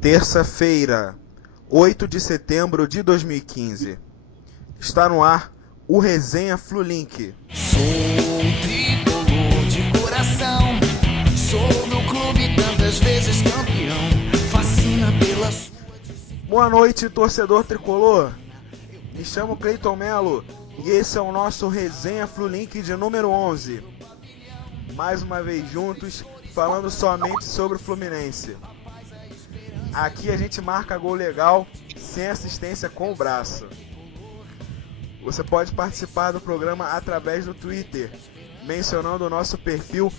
Terça-feira, 8 de setembro de 2015. Está no ar o Resenha Flulink. Sou tricolor de coração, sou do clube tantas vezes campeão, fascina pela sua... Boa noite, torcedor tricolor. Me chamo Cleiton Melo e esse é o nosso Resenha Flulink de número 11. Mais uma vez juntos, falando somente sobre o Fluminense. Aqui a gente marca gol legal, sem assistência com o braço. Você pode participar do programa através do Twitter, mencionando o nosso perfil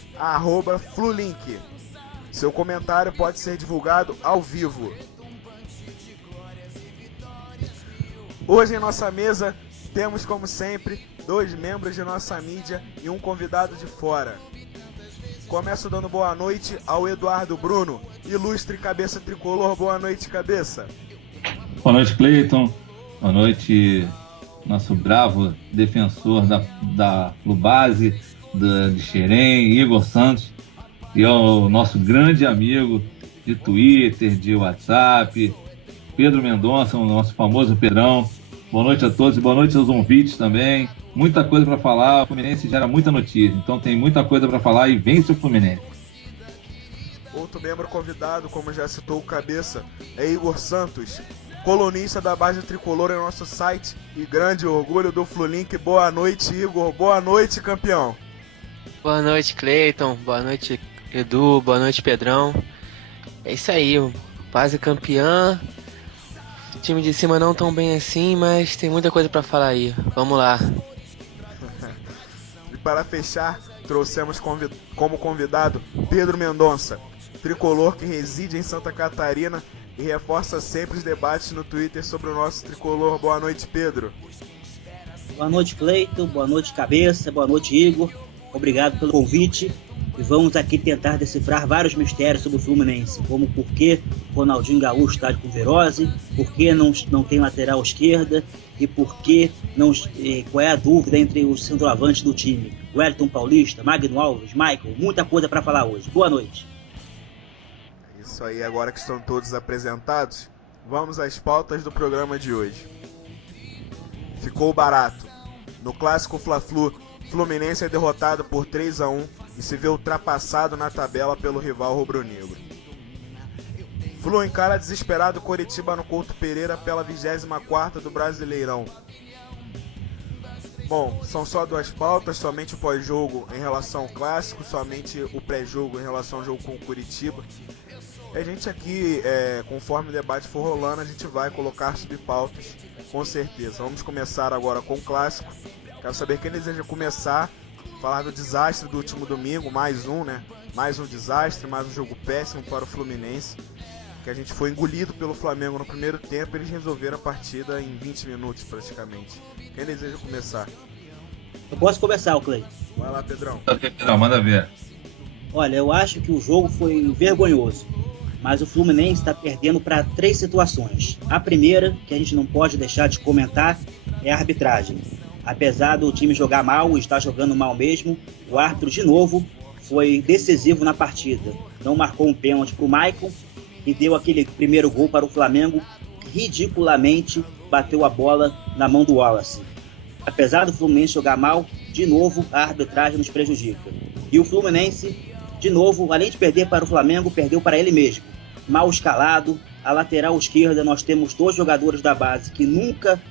@Flulink. Seu comentário pode ser divulgado ao vivo. Hoje em nossa mesa temos, como sempre, 2 membros de nossa mídia e um convidado de fora. Começo dando boa noite ao Eduardo Bruno, ilustre cabeça tricolor. Boa noite, cabeça. Boa noite, Cleiton. Boa noite, nosso bravo defensor da Flubase, de Xerém, Igor Santos, e ao nosso grande amigo de Twitter, de WhatsApp, Pedro Mendonça, o nosso famoso Pedrão. Boa noite a todos e boa noite aos ouvintes também. Muita coisa para falar, o Fluminense gera muita notícia, então tem muita coisa para falar e vence o Fluminense. Outro membro convidado, como já citou o cabeça, é Igor Santos, colunista da base tricolor em nosso site e grande orgulho do Flulink. Boa noite, Igor. Boa noite, campeão. Boa noite, Cleiton. Boa noite, Edu. Boa noite, Pedrão. É isso aí, base campeã. O time de cima não tão bem assim, mas tem muita coisa pra falar aí. Vamos lá. E para fechar, trouxemos como convidado Pedro Mendonça, tricolor que reside em Santa Catarina e reforça sempre os debates no Twitter sobre o nosso tricolor. Boa noite, Pedro. Boa noite, Cleiton. Boa noite, cabeça. Boa noite, Igor. Obrigado pelo convite. E vamos aqui tentar decifrar vários mistérios sobre o Fluminense, como por que Ronaldinho Gaúcho está com virose, por que não tem lateral esquerda e por que qual é a dúvida entre os centroavantes do time. Wellington Paulista, Magno Alves, Michael, muita coisa para falar hoje. Boa noite. Isso aí, agora que estão todos apresentados, vamos às pautas do programa de hoje. Ficou barato. No clássico Fla-Flu, Fluminense é derrotado por 3-1 e se vê ultrapassado na tabela pelo rival rubro-negro. Flu encara desesperado Coritiba no Couto Pereira pela 24ª do Brasileirão. Bom, são só 2 pautas, somente o pós-jogo em relação ao clássico, somente o pré-jogo em relação ao jogo com o Coritiba. A gente aqui, conforme o debate for rolando, a gente vai colocar subpautas, com certeza. Vamos começar agora com o clássico. Quero saber quem deseja começar, falar do desastre do último domingo, mais um, né? Mais um desastre, mais um jogo péssimo para o Fluminense, que a gente foi engolido pelo Flamengo no primeiro tempo e eles resolveram a partida em 20 minutos praticamente. Quem deseja começar? Eu posso começar, Cleiton? Vai lá, Pedrão. Pedrão, manda ver. Olha, eu acho que o jogo foi vergonhoso, mas o Fluminense está perdendo para 3 situações. A primeira, que a gente não pode deixar de comentar, é a arbitragem. Apesar do time jogar mal, está jogando mal mesmo, o árbitro de novo foi decisivo na partida. Não marcou um pênalti para o Maicon e deu aquele primeiro gol para o Flamengo, ridiculamente bateu a bola na mão do Wallace. Apesar do Fluminense jogar mal, de novo a arbitragem nos prejudica. E o Fluminense, de novo, além de perder para o Flamengo, perdeu para ele mesmo. Mal escalado, a lateral esquerda nós temos 2 jogadores da base que nunca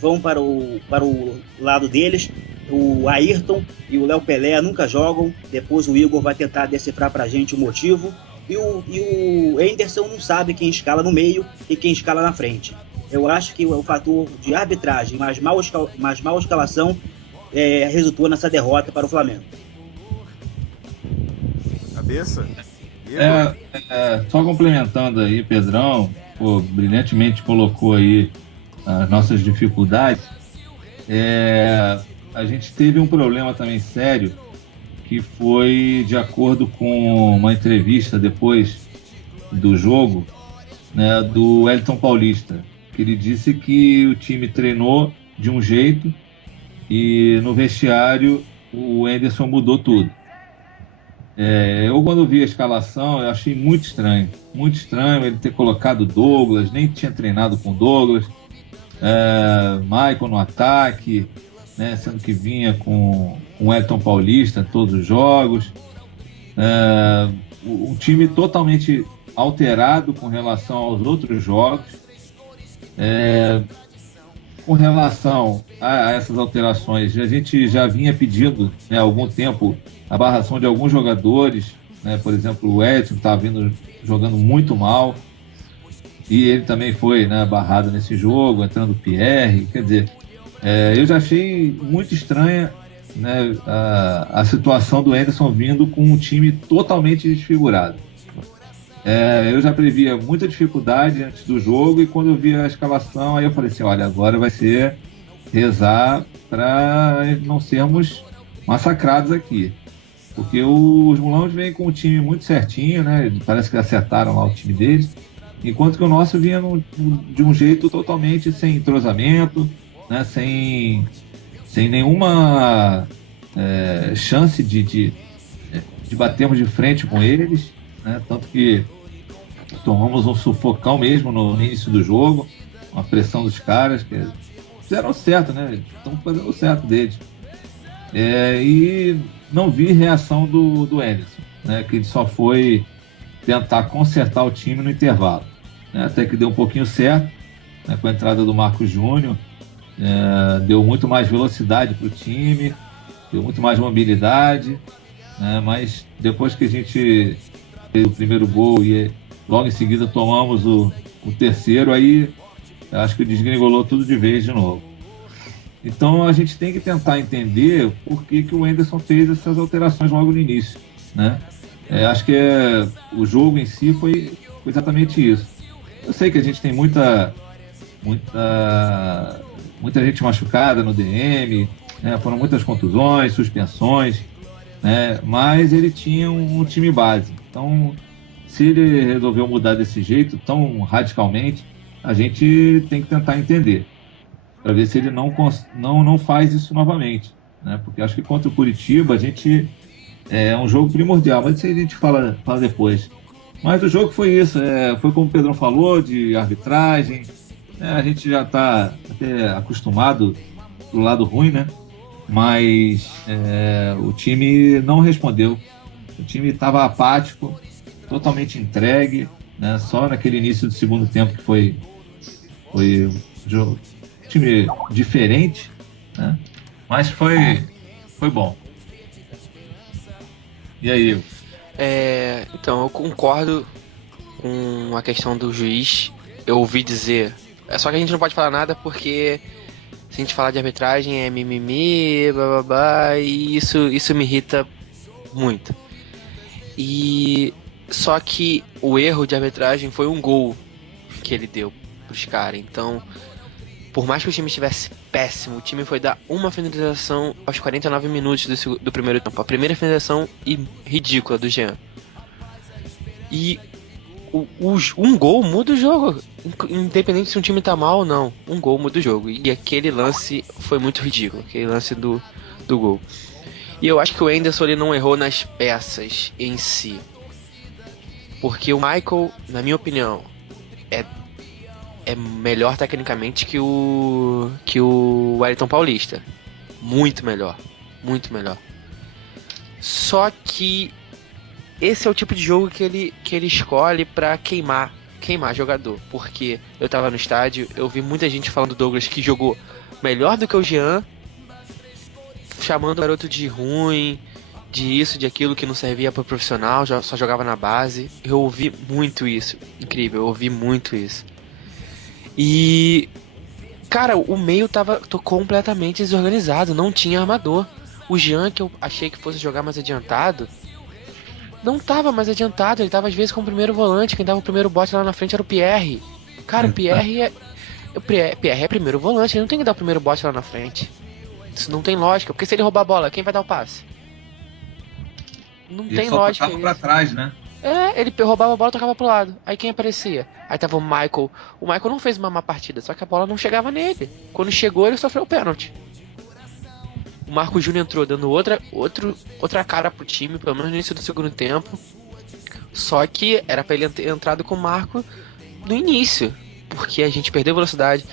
vão para o lado deles. O Ayrton e o Léo Pelé nunca jogam. Depois o Igor vai tentar decifrar pra gente o motivo. E o Henderson não sabe quem escala no meio e quem escala na frente. Eu acho que o fator de arbitragem, mais mal escalação, resultou nessa derrota para o Flamengo. Cabeça? Só complementando aí, Pedrão, brilhantemente colocou aí as nossas dificuldades. A gente teve um problema também sério, que foi de acordo com uma entrevista depois do jogo, né, do Wellington Paulista, que ele disse que o time treinou de um jeito e no vestiário o Henderson mudou tudo. Eu, quando vi a escalação, eu achei muito estranho ele ter colocado Douglas, nem tinha treinado com Douglas, Michael no ataque, né, sendo que vinha com o Elton Paulista todos os jogos, um time totalmente alterado com relação aos outros jogos. Com relação a essas alterações, a gente já vinha pedindo, né, há algum tempo a barração de alguns jogadores, né, por exemplo, o Edson estava jogando muito mal, e ele também foi, né, barrado nesse jogo, entrando o Pierre. Quer dizer, eu já achei muito estranha, né, a situação do Anderson vindo com um time totalmente desfigurado. Eu já previa muita dificuldade antes do jogo, e quando eu vi a escalação, aí eu falei assim, olha, agora vai ser rezar para não sermos massacrados aqui. Porque os Mulãos vêm com um time muito certinho, né? Parece que acertaram lá o time deles, enquanto que o nosso vinha de um jeito totalmente sem entrosamento, né? Sem nenhuma chance de batermos de frente com eles, né? Tanto que tomamos um sufocão mesmo no início do jogo, uma pressão dos caras que fizeram certo, né? Estão fazendo o certo deles. E não vi reação do Anderson, né? Que ele só foi tentar consertar o time no intervalo, né? Até que deu um pouquinho certo, né? Com a entrada do Marcos Júnior, deu muito mais velocidade para o time, deu muito mais mobilidade, né? Mas depois que a gente fez o primeiro gol e logo em seguida tomamos o terceiro, aí acho que desgringolou tudo de vez de novo. Então a gente tem que tentar entender por que o Anderson fez essas alterações logo no início, né? Acho que o jogo em si foi exatamente isso. Eu sei que a gente tem muita gente machucada no DM, né? Foram muitas contusões, suspensões, né? Mas ele tinha um time base. Então, se ele resolveu mudar desse jeito tão radicalmente, a gente tem que tentar entender, para ver se ele não faz isso novamente, né? Porque acho que contra o Curitiba a gente é um jogo primordial, mas isso a gente fala depois. Mas o jogo foi isso, foi como o Pedrão falou, de arbitragem, né? A gente já está até acostumado do lado ruim, né? Mas o time não respondeu, o time estava apático, totalmente entregue, né? Só naquele início do segundo tempo que foi um time diferente, né? Mas foi bom. E aí? Então, eu concordo com a questão do juiz. Eu ouvi dizer, só que a gente não pode falar nada porque se a gente falar de arbitragem é mimimi, bababá, e isso me irrita muito. Só que o erro de arbitragem foi um gol que ele deu pros caras. Então, por mais que o time estivesse péssimo, o time foi dar uma finalização aos 49 minutos do primeiro tempo. A primeira finalização ridícula do Jean. E um gol muda o jogo. Independente se um time tá mal ou não. Um gol muda o jogo. E aquele lance foi muito ridículo. Aquele lance do gol. E eu acho que o Anderson ele não errou nas peças em si. Porque o Michael, na minha opinião, é melhor tecnicamente que o Wellington Paulista. Muito melhor. Muito melhor. Só que esse é o tipo de jogo que ele escolhe pra queimar jogador. Porque eu tava no estádio, eu vi muita gente falando do Douglas que jogou melhor do que o Jean, chamando o garoto de ruim, de isso, de aquilo, que não servia para profissional, só jogava na base. Eu ouvi muito isso. Incrível, eu ouvi muito isso. E, cara, o meio tô completamente desorganizado, não tinha armador. O Jean, que eu achei que fosse jogar mais adiantado, não tava mais adiantado, ele tava às vezes com o primeiro volante, quem dava o primeiro bote lá na frente era o Pierre. Cara, o Pierre é primeiro volante, ele não tem que dar o primeiro bote lá na frente. Isso não tem lógica, porque se ele roubar a bola, quem vai dar o passe? Não Ele tem só lógica. tocava pra trás, né? Ele roubava a bola e tocava pro lado. Aí quem aparecia? Aí tava o Michael. O Michael não fez uma má partida, só que a bola não chegava nele. Quando chegou, ele sofreu o pênalti. O Marco Júnior entrou dando outra cara pro time, pelo menos no início do segundo tempo. Só que era pra ele ter entrado com o Marco no início, porque a gente perdeu velocidade,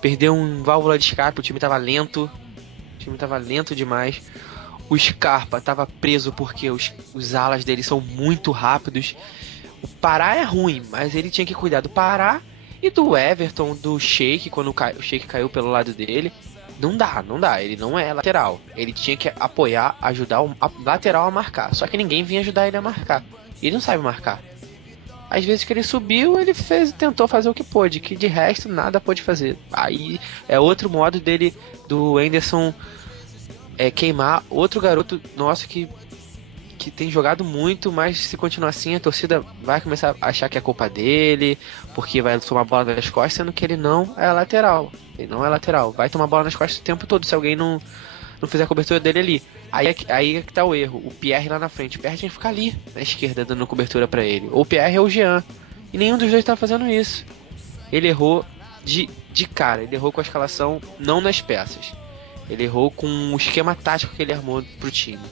perdeu um válvula de escape, o time tava lento demais. O Scarpa tava preso porque os alas dele são muito rápidos. O Pará é ruim, mas ele tinha que cuidar do Pará e do Everton, do Sheik, quando o Sheik caiu pelo lado dele. Não dá, ele não é lateral. Ele tinha que apoiar, ajudar o lateral a marcar. Só que ninguém vinha ajudar ele a marcar. Ele não sabe marcar. Às vezes que ele subiu, ele tentou fazer o que pôde, que de resto nada pôde fazer. Aí é outro modo dele, do Henderson, queimar outro garoto nosso que tem jogado muito, mas se continuar assim a torcida vai começar a achar que é culpa dele, porque vai tomar bola nas costas, sendo que ele não é lateral. Ele não é lateral, vai tomar bola nas costas o tempo todo se alguém não fizer a cobertura dele ali. Aí é que tá o erro. O Pierre lá na frente, o Pierre tinha que ficar ali na esquerda dando cobertura pra ele. Ou o Pierre ou o Jean, e nenhum dos dois tá fazendo isso. Ele errou de cara, ele errou com a escalação, não nas peças. Ele errou com o esquema tático que ele armou pro time.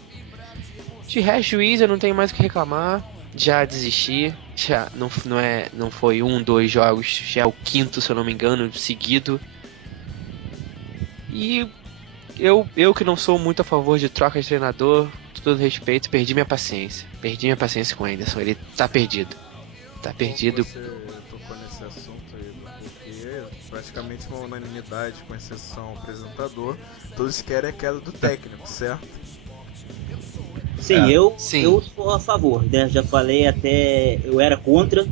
De resto, juiz, eu não tenho mais o que reclamar. Já desisti. Já não foi 2 jogos. Já é o 5º, se eu não me engano, seguido. E eu que não sou muito a favor de troca de treinador, com todo respeito, perdi minha paciência. Perdi minha paciência com o Henderson. Ele tá perdido. Tá perdido. Você tocou nesse assunto aí, porque praticamente uma unanimidade, com exceção do apresentador, todos querem a queda do técnico, certo? Sim, eu sou a favor, né? Já falei até, eu era contra,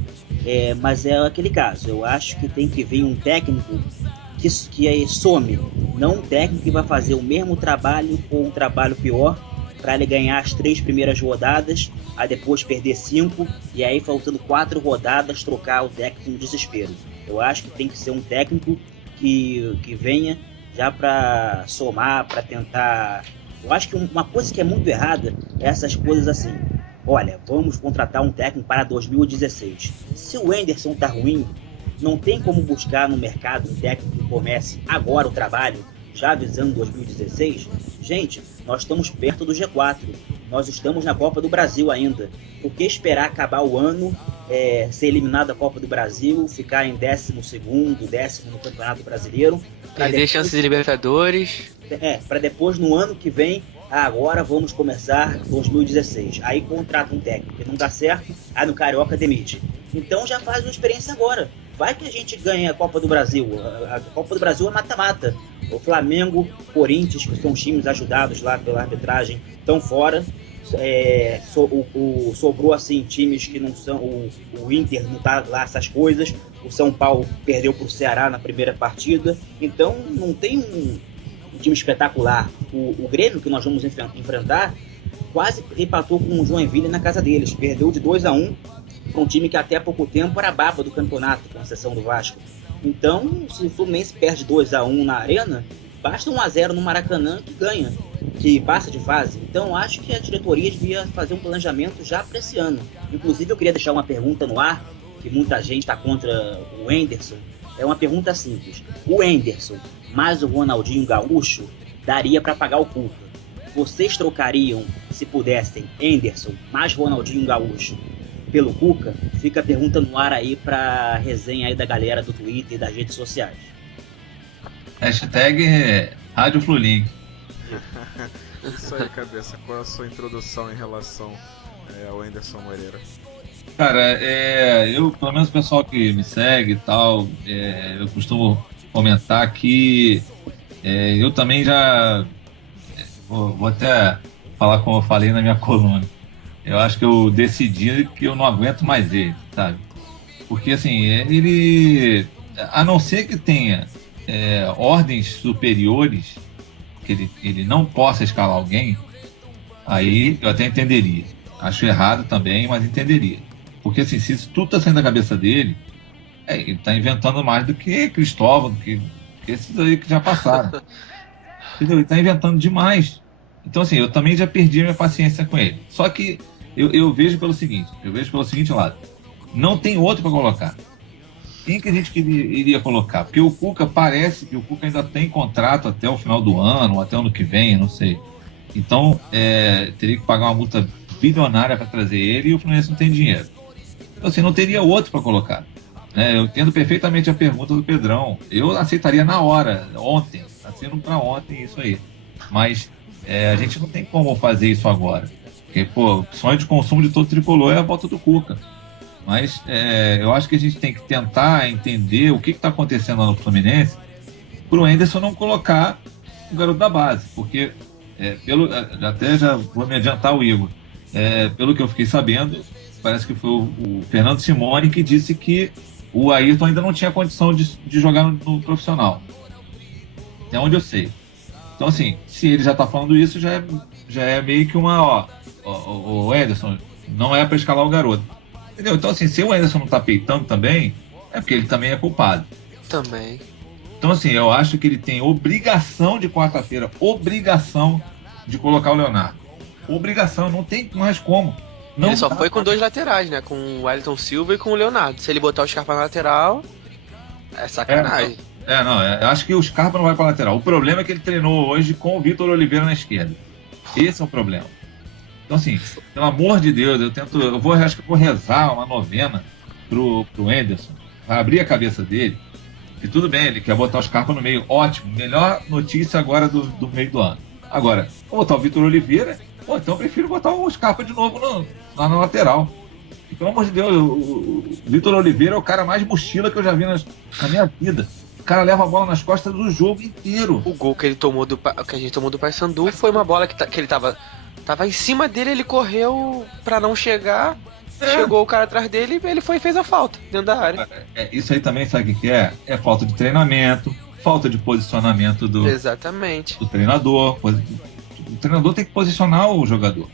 mas é aquele caso. Eu acho que tem que vir um técnico que aí some, não um técnico que vai fazer o mesmo trabalho ou um trabalho pior, para ele ganhar as 3 primeiras rodadas, aí depois perder 5, e aí faltando 4 rodadas trocar o técnico no desespero. Eu acho que tem que ser um técnico que venha já para somar, para tentar. Eu acho que uma coisa que é muito errada é essas coisas assim. Olha, vamos contratar um técnico para 2016. Se o Henderson tá ruim, não tem como buscar no mercado um técnico que comece agora o trabalho, já visando 2016. Gente, nós estamos perto do G4. Nós estamos na Copa do Brasil ainda. Por que esperar acabar o ano, ser eliminado da Copa do Brasil, ficar em 12º, 10º no Campeonato Brasileiro? Perder chances de Libertadores. Para depois, no ano que vem, agora vamos começar 2016. Aí contrata um técnico que não dá certo, aí no Carioca demite. Então já faz uma experiência agora. Vai que a gente ganha a Copa do Brasil. A Copa do Brasil é mata-mata. O Flamengo, Corinthians, que são times ajudados lá pela arbitragem, estão fora. Sobrou assim times que não são. O Inter não tá lá essas coisas. O São Paulo perdeu pro Ceará na primeira partida. Então não tem um time espetacular. O Grêmio, que nós vamos enfrentar, quase empatou com o Joinville na casa deles. Perdeu de 2-1 para um time que até há pouco tempo era baba do campeonato, com exceção do Vasco. Então, se o Fluminense perde 2-1 na Arena, basta 1-0 no Maracanã que ganha, que passa de fase. Então, acho que a diretoria devia fazer um planejamento já para esse ano. Inclusive, eu queria deixar uma pergunta no ar, que muita gente está contra o Henderson. É uma pergunta simples. O Henderson mais o Ronaldinho Gaúcho daria para pagar o Cuca. Vocês trocariam, se pudessem, Henderson mais Ronaldinho Gaúcho pelo Cuca? Fica a pergunta no ar aí pra resenha aí da galera do Twitter e das redes sociais. Hashtag Rádio Flulink. Isso aí, cabeça. Qual é a sua introdução em relação ao Henderson Moreira? Cara, eu, pelo menos o pessoal que me segue e tal, eu costumo comentar que eu também já vou até falar como eu falei na minha coluna. Eu acho que eu decidi que eu não aguento mais ele, sabe? Porque assim, ele, a não ser que tenha ordens superiores, que ele não possa escalar alguém, aí eu até entenderia. Acho errado também, mas entenderia. Porque assim, se isso tudo está saindo da cabeça dele, ele está inventando mais do que Cristóvão, do que esses aí que já passaram. Entendeu? Ele está inventando demais. Então assim, eu também já perdi a minha paciência com ele. Só que eu vejo pelo seguinte lado. Não tem outro para colocar. quem que a gente iria colocar? Porque o Cuca, parece que o Cuca ainda tem contrato até o final do ano, ou até o ano que vem, não sei. Então, teria que pagar uma multa bilionária para trazer ele e o Fluminense não tem dinheiro. Então, assim, não teria outro para colocar. Eu entendo perfeitamente a pergunta do Pedrão. Eu aceitaria na hora, ontem, assino para ontem isso aí. Mas a gente não tem como fazer isso agora. Porque, pô, o sonho de consumo de todo tricolor é a volta do Cuca. Mas eu acho que a gente tem que tentar entender o que está acontecendo lá no Fluminense para o Anderson não colocar o garoto da base. Porque, até já vou me adiantar o Igor, pelo que eu fiquei sabendo, parece que foi o Fernando Simone que disse que o Ayrton ainda não tinha condição de jogar no profissional. Até onde eu sei. Então, assim, se ele já está falando isso, já é meio que o Anderson, não é para escalar o garoto. Entendeu? Então, assim, se o Anderson não está peitando também, é porque ele também é culpado. Também. Então, assim, eu acho que ele tem obrigação de quarta-feira, obrigação de colocar o Leonardo. Obrigação, não tem mais como. Não ele só foi com 2 laterais, né? Com o Wellington Silva e com o Leonardo. Se ele botar o Scarpa na lateral, é sacanagem. Eu acho que o Scarpa não vai para lateral. O problema é que ele treinou hoje com o Vitor Oliveira na esquerda. Esse é o problema. Então, assim, pelo amor de Deus, acho que eu vou rezar uma novena pro Anderson, vai abrir a cabeça dele, que tudo bem, ele quer botar o Scarpa no meio, ótimo, melhor notícia agora do meio do ano. Agora, vou botar o Vitor Oliveira, então eu prefiro botar o Scarpa de novo lá na lateral. E, pelo amor de Deus, o Vitor Oliveira é o cara mais mochila que eu já vi na minha vida. O cara leva a bola nas costas do jogo inteiro. O gol que a gente tomou do Paysandu foi uma bola que ele tava em cima dele, ele correu pra não chegar, chegou o cara atrás dele e ele foi e fez a falta dentro da área. Isso aí também, sabe o que é? É falta de treinamento, falta de posicionamento Exatamente. do treinador. O treinador tem que posicionar o jogador,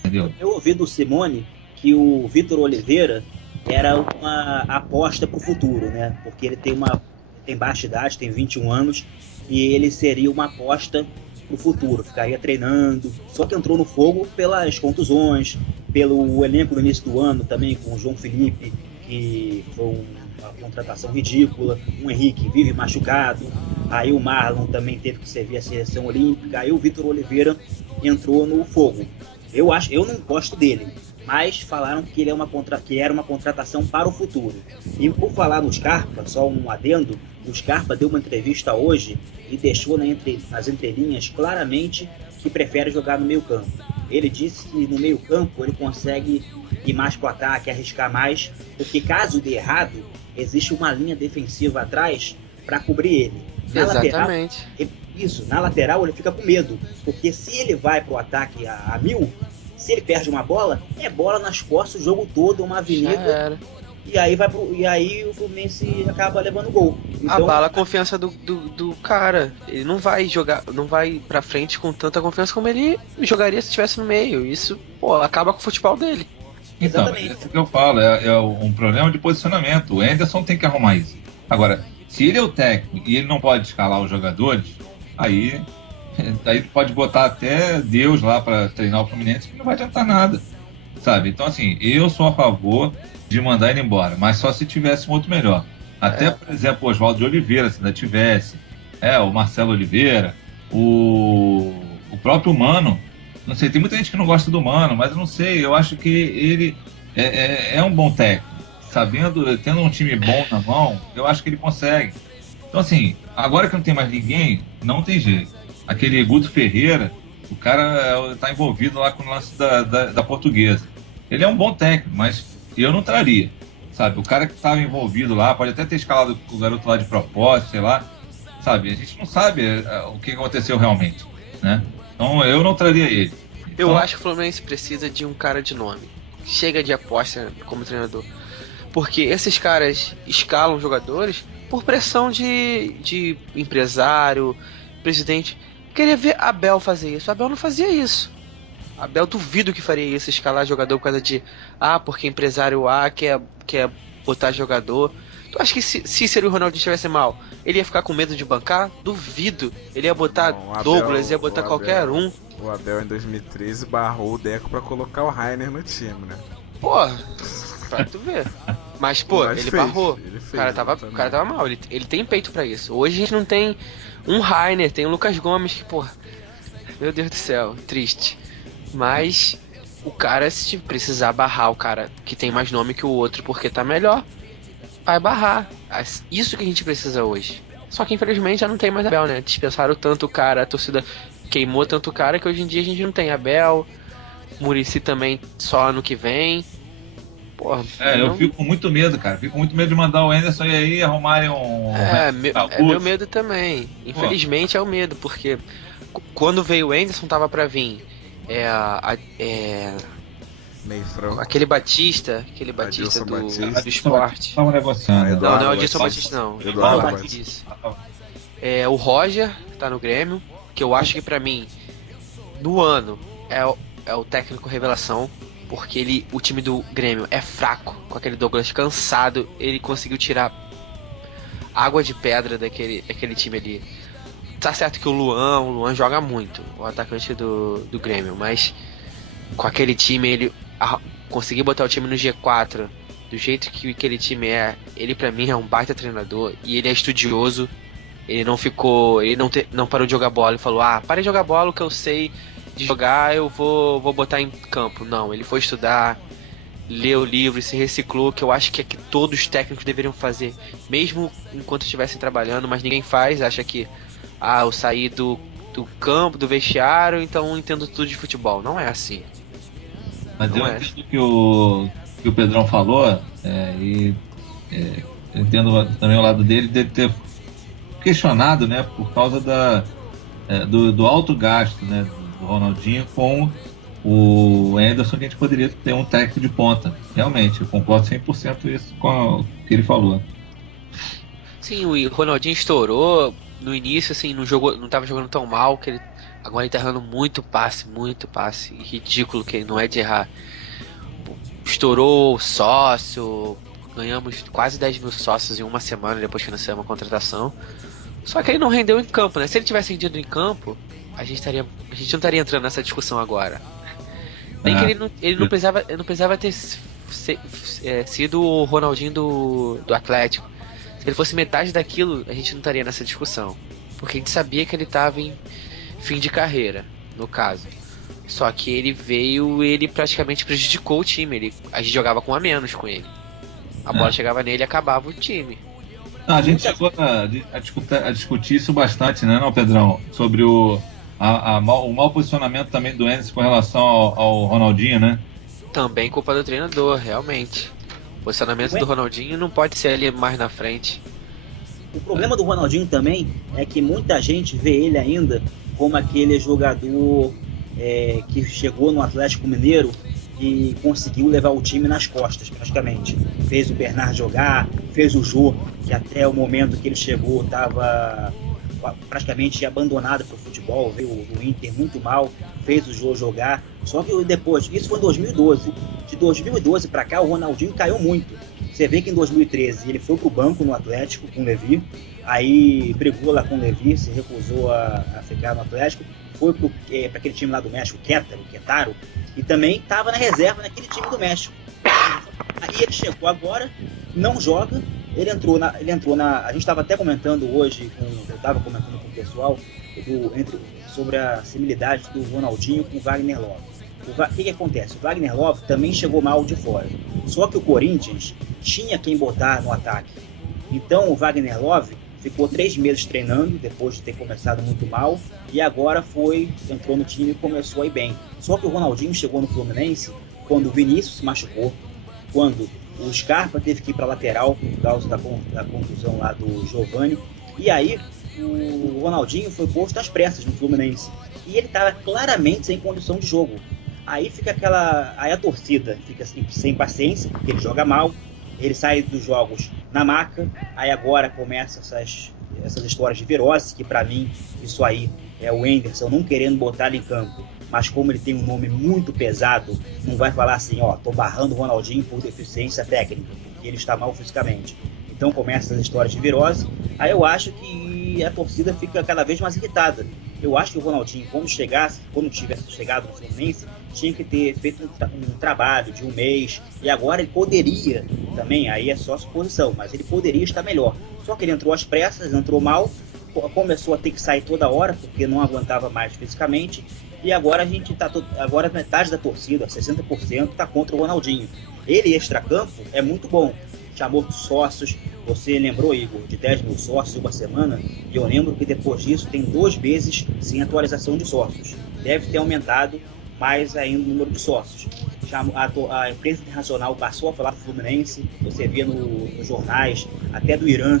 entendeu? Eu ouvi do Simone que o Vitor Oliveira era uma aposta pro futuro, né? Porque ele tem baixa idade, tem 21 anos, e ele seria uma aposta no futuro, ficaria treinando, só que entrou no fogo pelas contusões, pelo elenco no início do ano também, com o João Felipe, que foi uma contratação ridícula, o Henrique vive machucado, aí o Marlon também teve que servir a seleção olímpica, aí o Vitor Oliveira entrou no fogo. Eu não gosto dele, mas falaram que que era uma contratação para o futuro. E por falar no Scarpa, só um adendo, o Scarpa deu uma entrevista hoje e deixou nas entrelinhas claramente que prefere jogar no meio campo. Ele disse que no meio campo ele consegue ir mais para o ataque, arriscar mais, porque caso dê errado, existe uma linha defensiva atrás para cobrir ele. Exatamente. Na lateral ele fica com medo, porque se ele vai para o ataque a 1000, se ele perde uma bola, é bola nas costas o jogo todo, uma avenida. E aí o Fluminense acaba levando gol. Então, abala a confiança do cara. Ele não vai pra frente com tanta confiança como ele jogaria se estivesse no meio. Isso, acaba com o futebol dele. Então, exatamente. É isso que eu falo, é um problema de posicionamento. O Anderson tem que arrumar isso. Agora, se ele é o técnico e ele não pode escalar os jogadores, aí pode botar até Deus lá para treinar o Fluminense, que não vai adiantar nada, sabe? Então, assim, eu sou a favor de mandar ele embora, mas só se tivesse um outro melhor. Até, por exemplo, o Oswaldo de Oliveira, se ainda tivesse, o Marcelo Oliveira, o próprio Mano. Não sei, tem muita gente que não gosta do Mano, mas eu não sei, eu acho que ele é um bom técnico. Tendo um time bom na mão, eu acho que ele consegue. Então, assim, agora que não tem mais ninguém, não tem jeito. Aquele Guto Ferreira, o cara está envolvido lá com o lance da Portuguesa. Ele é um bom técnico, mas eu não traria, sabe? O cara que estava envolvido lá, pode até ter escalado o garoto lá de propósito, sei lá, sabe? A gente não sabe o que aconteceu realmente, né? Então eu não traria ele. Eu acho que o Fluminense precisa de um cara de nome. Chega de aposta como treinador. Porque esses caras escalam jogadores por pressão de empresário, presidente. Queria ver Abel fazer isso. Abel não fazia isso. Abel duvido que faria isso, escalar jogador por causa de porque empresário A quer botar jogador. Tu acha que se Cícero e o Ronaldinho estivessem mal, ele ia ficar com medo de bancar? Duvido. Ele ia botar Douglas, ia botar qualquer um. O Abel em 2013 barrou o Deco pra colocar o Rainer no time, né? Porra, Pra tu ver. Mas, pô, Mas ele fez, barrou. ele fez, O cara tava mal. Ele tem peito pra isso. Hoje a gente não tem um Rainer, tem o Lucas Gomes, que, pô, meu Deus do céu, triste. Mas o cara, se precisar barrar o cara que tem mais nome que o outro porque tá melhor, vai barrar. Isso que a gente precisa hoje. Só que infelizmente já não tem mais Abel, né? Dispensaram tanto o cara, a torcida queimou tanto o cara que hoje em dia a gente não tem Abel. Muricy também só ano que vem. Porra, Eu fico com muito medo, cara. Fico com muito medo de mandar o Anderson e aí arrumarem um. É meu medo também. Infelizmente é o medo, porque quando veio o Anderson tava pra vir Meio franco. aquele Batista do esporte. Tava negociando. Não é o Adilson Batista, não. Eduardo Batista. Isso. O Roger tá no Grêmio, que eu acho que pra mim, no ano, é o técnico revelação, porque o time do Grêmio é fraco, com aquele Douglas cansado, ele conseguiu tirar água de pedra daquele time ali. Tá certo que o Luan joga muito, o atacante do Grêmio, mas com aquele time ele conseguiu botar o time no G4 do jeito que aquele time é. Ele pra mim é um baita treinador e ele é estudioso. Ele não parou de jogar bola e falou: para de jogar bola, o que eu sei de jogar eu vou botar em campo. Não, ele foi estudar, leu o livro e se reciclou, que eu acho que é que todos os técnicos deveriam fazer, mesmo enquanto estivessem trabalhando, mas ninguém faz. Acha que eu saí do campo, do vestiário, então entendo tudo de futebol. Não é assim. Mas não eu entendo que o Pedrão falou, eu entendo também o lado dele de ter questionado, né, por causa do alto gasto, né, do Ronaldinho com o Anderson, que a gente poderia ter um técnico de ponta. Realmente, eu concordo 100% isso com o que ele falou. Sim, o Ronaldinho estourou no início, assim, não tava jogando tão mal, que agora ele tá errando muito passe, ridículo, que não é de errar. Estourou sócio, ganhamos quase 10 mil sócios em uma semana depois que nasceu uma contratação. Só que ele não rendeu em campo, né? Se ele tivesse rendido em campo, a gente não estaria entrando nessa discussão agora. Nem que ele não precisava ter sido o Ronaldinho do Atlético. Se ele fosse metade daquilo, a gente não estaria nessa discussão. Porque a gente sabia que ele estava em fim de carreira, no caso. Só que ele praticamente prejudicou o time. A gente jogava com a menos com ele. A bola chegava nele e acabava o time. A gente chegou a discutir isso bastante, né, não, Pedrão? Sobre o mau posicionamento também do Anderson com relação ao Ronaldinho, né? Também culpa do treinador, realmente. O posicionamento do Ronaldinho não pode ser ali mais na frente. O problema do Ronaldinho também é que muita gente vê ele ainda como aquele jogador que chegou no Atlético Mineiro e conseguiu levar o time nas costas, praticamente. Fez o Bernard jogar, fez o Jô, que até o momento que ele chegou estava praticamente abandonado para o futebol, veio do Inter muito mal, fez o Jô jogar. Só que depois, isso foi em 2012. De 2012 para cá, o Ronaldinho caiu muito. Você vê que em 2013 ele foi pro banco no Atlético com o Levi, aí brigou lá com o Levi, se recusou a ficar no Atlético, foi para aquele time lá do México, Querétaro, e também estava na reserva naquele time do México. Aí ele chegou agora, não joga, ele entrou na. A gente estava até comentando hoje, eu estava comentando com o pessoal sobre a similitude do Ronaldinho com o Wagner Love. O que acontece? O Wagner Love também chegou mal de fora. Só que o Corinthians tinha quem botar no ataque. Então o Wagner Love ficou 3 meses treinando, depois de ter começado muito mal, e agora entrou no time e começou a ir bem. Só que o Ronaldinho chegou no Fluminense quando o Vinícius se machucou, quando o Scarpa teve que ir para lateral por causa da contusão lá do Giovani, e aí o Ronaldinho foi posto às pressas no Fluminense. E ele estava claramente sem condição de jogo. Aí fica aí a torcida fica sem paciência, porque ele joga mal, ele sai dos jogos na maca, aí agora começa essas histórias de virose, que pra mim isso aí é o Anderson não querendo botar ele em campo, mas como ele tem um nome muito pesado, não vai falar assim, tô barrando o Ronaldinho por deficiência técnica, porque ele está mal fisicamente. Então começa essas histórias de virose, aí eu acho que a torcida fica cada vez mais irritada. Eu acho que o Ronaldinho, quando tivesse chegado no Fluminense, tinha que ter feito um trabalho de um mês, e agora ele poderia também, aí é só suposição, mas ele poderia estar melhor. Só que ele entrou às pressas, entrou mal, começou a ter que sair toda hora, porque não aguentava mais fisicamente, e agora a gente tá agora metade da torcida, 60%, está contra o Ronaldinho. Ele, extracampo, é muito bom. Chamou dos sócios, você lembrou, Igor, de 10 mil sócios em uma semana, e eu lembro que depois disso tem 2 meses sem atualização de sócios. Deve ter aumentado mais ainda o número de sócios. A imprensa internacional passou a falar do Fluminense, você via nos jornais, até do Irã,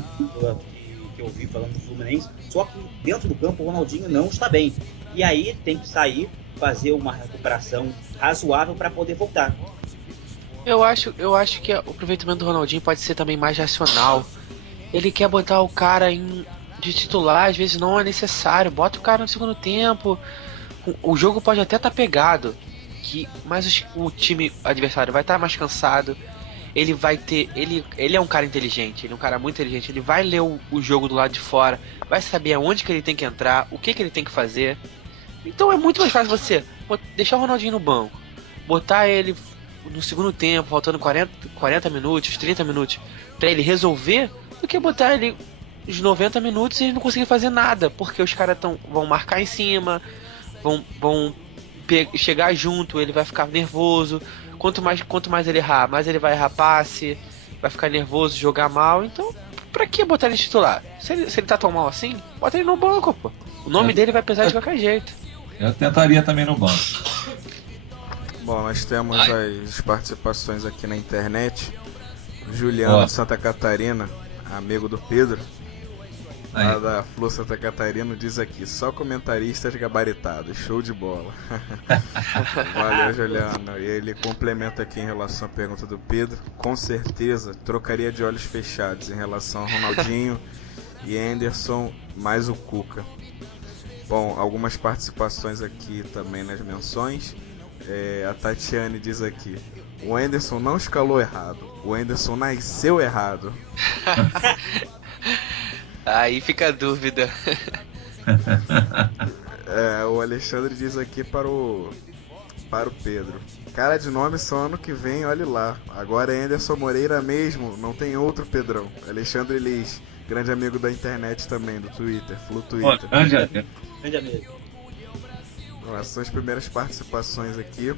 que eu vi falando do Fluminense, só que dentro do campo o Ronaldinho não está bem. E aí tem que sair, fazer uma recuperação razoável para poder voltar. Eu acho que o aproveitamento do Ronaldinho pode ser também mais racional. Ele quer botar o cara de titular, às vezes não é necessário. Bota o cara no segundo tempo. O jogo pode até estar pegado, mas o time adversário vai estar mais cansado. Ele vai ter. Ele é um cara inteligente, ele é um cara muito inteligente. Ele vai ler o jogo do lado de fora, vai saber aonde que ele tem que entrar, o que ele tem que fazer. Então é muito mais fácil você deixar o Ronaldinho no banco, botar ele no segundo tempo, faltando 40 minutos, 30 minutos, pra ele resolver, do que botar ele os 90 minutos e ele não conseguir fazer nada, porque os caras vão marcar em cima, vão chegar junto, ele vai ficar nervoso. Quanto mais ele errar, mais ele vai errar passe, vai ficar nervoso, jogar mal. Então, pra que botar ele titular? Se ele tá tão mal assim, bota ele no banco, pô. O nome dele vai pesar de qualquer jeito. Eu tentaria também no banco. Bom, nós temos as participações aqui na internet. Juliano de Santa Catarina, amigo do Pedro, lá da Flu Santa Catarina, diz aqui: só comentaristas gabaritados, show de bola. Valeu, Juliano. E ele complementa aqui em relação à pergunta do Pedro: com certeza trocaria de olhos fechados em relação ao Ronaldinho e Anderson, mais o Cuca. Bom, algumas participações aqui também nas menções. A Tatiane diz aqui: o Anderson não escalou errado, o Anderson nasceu errado. Aí fica a dúvida. O Alexandre diz aqui para o Pedro: cara de nome só ano que vem, olhe lá. Agora é Anderson Moreira mesmo, não tem outro Pedrão. Alexandre Liz, grande amigo da internet também, do Twitter, Flu Twitter. Grande amigo. Essas são as primeiras participações aqui.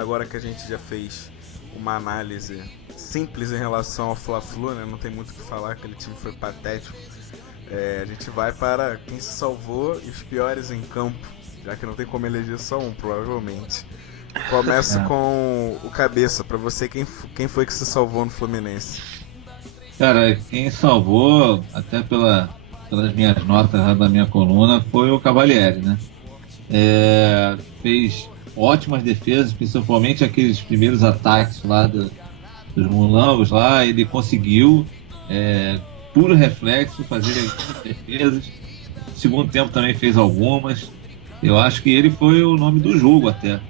Agora que a gente já fez uma análise simples em relação ao Fla-Flu, né? Não tem muito o que falar, aquele time foi patético. A gente vai para quem se salvou e os piores em campo, já que não tem como eleger só um, provavelmente. Começo com o Cabeça. Para você, quem foi que se salvou no Fluminense? Cara, quem salvou, até pelas minhas notas lá da minha coluna, foi o Cavalieri, né? Fez ótimas defesas, principalmente aqueles primeiros ataques lá dos mulambos lá. Ele conseguiu, puro reflexo, fazer algumas defesas. No segundo tempo também fez algumas. Eu acho que ele foi o nome do jogo até.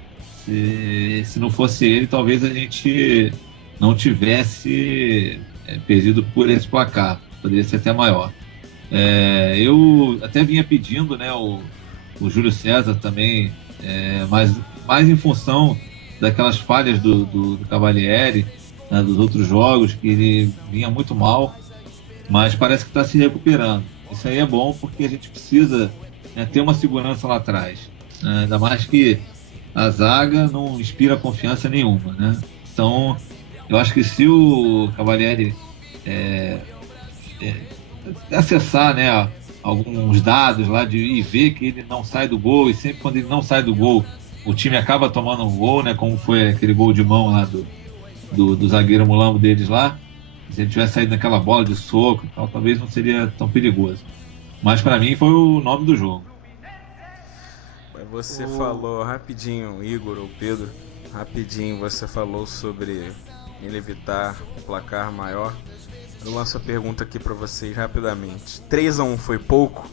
Se não fosse ele, talvez a gente não tivesse perdido por esse placar. Poderia ser até maior. Eu até vinha pedindo, né, o Júlio César também, mais em função daquelas falhas do Cavalieri, né, dos outros jogos, que ele vinha muito mal, mas parece que está se recuperando. Isso aí é bom, porque a gente precisa, né, ter uma segurança lá atrás, né, ainda mais que a zaga não inspira confiança nenhuma, né? Então, eu acho que se o Cavalieri acessar, né, alguns dados lá e ver que ele não sai do gol, e sempre quando ele não sai do gol, o time acaba tomando um gol, né, como foi aquele gol de mão lá do zagueiro mulambo deles lá. Se ele tivesse saído naquela bola de soco e tal, talvez não seria tão perigoso. Mas para mim foi o nome do jogo. Você falou rapidinho, Igor ou Pedro, rapidinho, você falou sobre ele evitar o placar maior. Eu lanço a pergunta aqui pra vocês rapidamente: 3-1 foi pouco?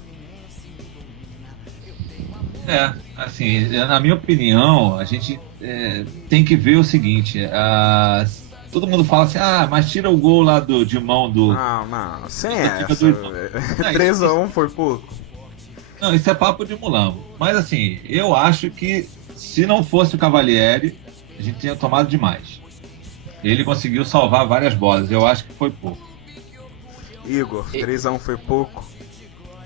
Assim, na minha opinião, a gente tem que ver o seguinte: todo mundo fala assim, mas tira o gol lá de mão do... Não, sem essa. 3-1 foi pouco? Não, isso é papo de mulambo. Mas assim, eu acho que se não fosse o Cavalieri, a gente tinha tomado demais. Ele conseguiu salvar várias bolas, eu acho que foi pouco. Igor, 3-1 foi pouco?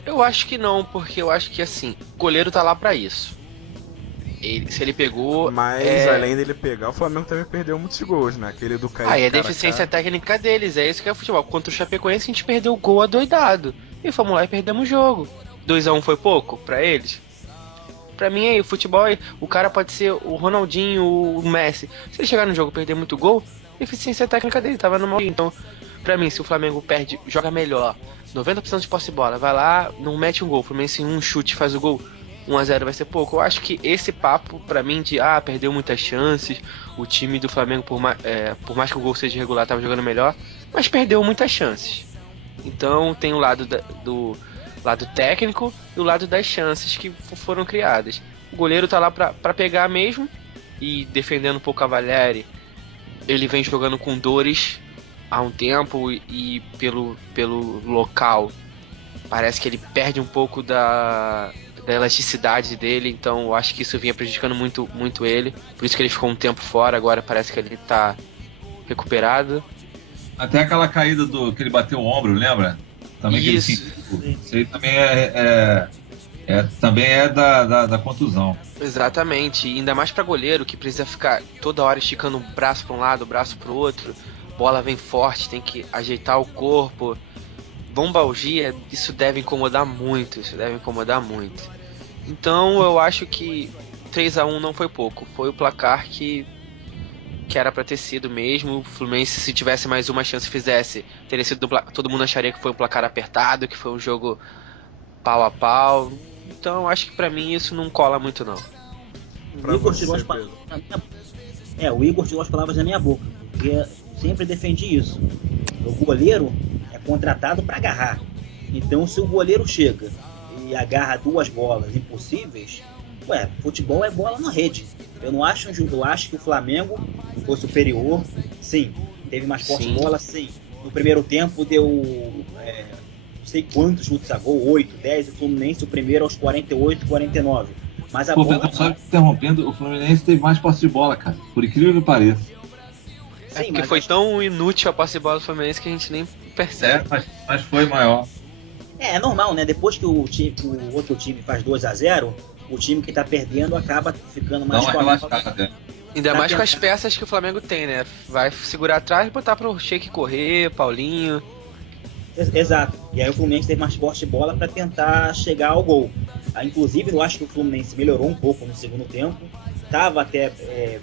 Eu acho que não, porque eu acho que assim, o goleiro tá lá pra isso. Se ele pegou. Mas além dele pegar, o Flamengo também perdeu muitos gols, né? Aquele do Caio. É a deficiência técnica deles, é isso que é o futebol. Contra o Chapecoense a gente perdeu o gol adoidado. E fomos lá e perdemos o jogo. 2-1 foi pouco pra eles? Pra mim aí, o futebol, o cara pode ser o Ronaldinho, o Messi. Se ele chegar no jogo e perder muito gol, a deficiência técnica dele tava no mau dia. Então, pra mim, se o Flamengo perde, joga melhor, 90% de posse de bola, vai lá, não mete um gol, o Fluminense em um chute faz o gol, 1-0 vai ser pouco. Eu acho que esse papo, pra mim, de perdeu muitas chances, o time do Flamengo, por mais que o gol seja irregular, tava jogando melhor, mas perdeu muitas chances. Então tem o lado do lado técnico e o lado das chances que foram criadas. O goleiro tá lá pra pegar mesmo, e defendendo um pouco a Cavalieri, ele vem jogando com dores há um tempo, e pelo local parece que ele perde um pouco da elasticidade dele, então eu acho que isso vinha prejudicando muito, muito ele, por isso que ele ficou um tempo fora, agora parece que ele tá recuperado. Até aquela caída que ele bateu o ombro, lembra? Também isso. Isso aí também também é da contusão. Exatamente, e ainda mais pra goleiro, que precisa ficar toda hora esticando o braço pra um lado, o braço pro outro, bola vem forte, tem que ajeitar o corpo. Lombalgia, isso deve incomodar muito, Então eu acho que 3-1 não foi pouco, foi o placar que era pra ter sido mesmo. O Fluminense, se tivesse mais uma chance, teria sido, todo mundo acharia que foi um placar apertado, que foi um jogo pau a pau. Então eu acho que pra mim isso não cola muito não. O Igor tirou as palavras da minha boca, porque sempre defendi isso. O goleiro é contratado para agarrar. Então, se o goleiro chega e agarra duas bolas impossíveis, futebol é bola na rede. Eu acho que o Flamengo foi superior, sim. Teve mais posse de bola, sim. No primeiro tempo deu não sei quantos chutes a gol, 8, 10, o Fluminense o primeiro aos 48, 49. Mas a bola... Só interrompendo, o Fluminense teve mais posse de bola, cara. Por incrível que pareça. Sim, porque foi tão inútil a posse de bola do Fluminense que a gente nem percebe. Mas foi maior. É normal, né? Depois que o outro time faz 2-0, o time que tá perdendo acaba ficando mais relaxado. Ainda mais com as peças que o Flamengo tem, né? Vai segurar atrás e botar pro Sheik correr, Paulinho. Exato. E aí o Fluminense teve mais posse de bola para tentar chegar ao gol. Inclusive, eu acho que o Fluminense melhorou um pouco no segundo tempo. Estava até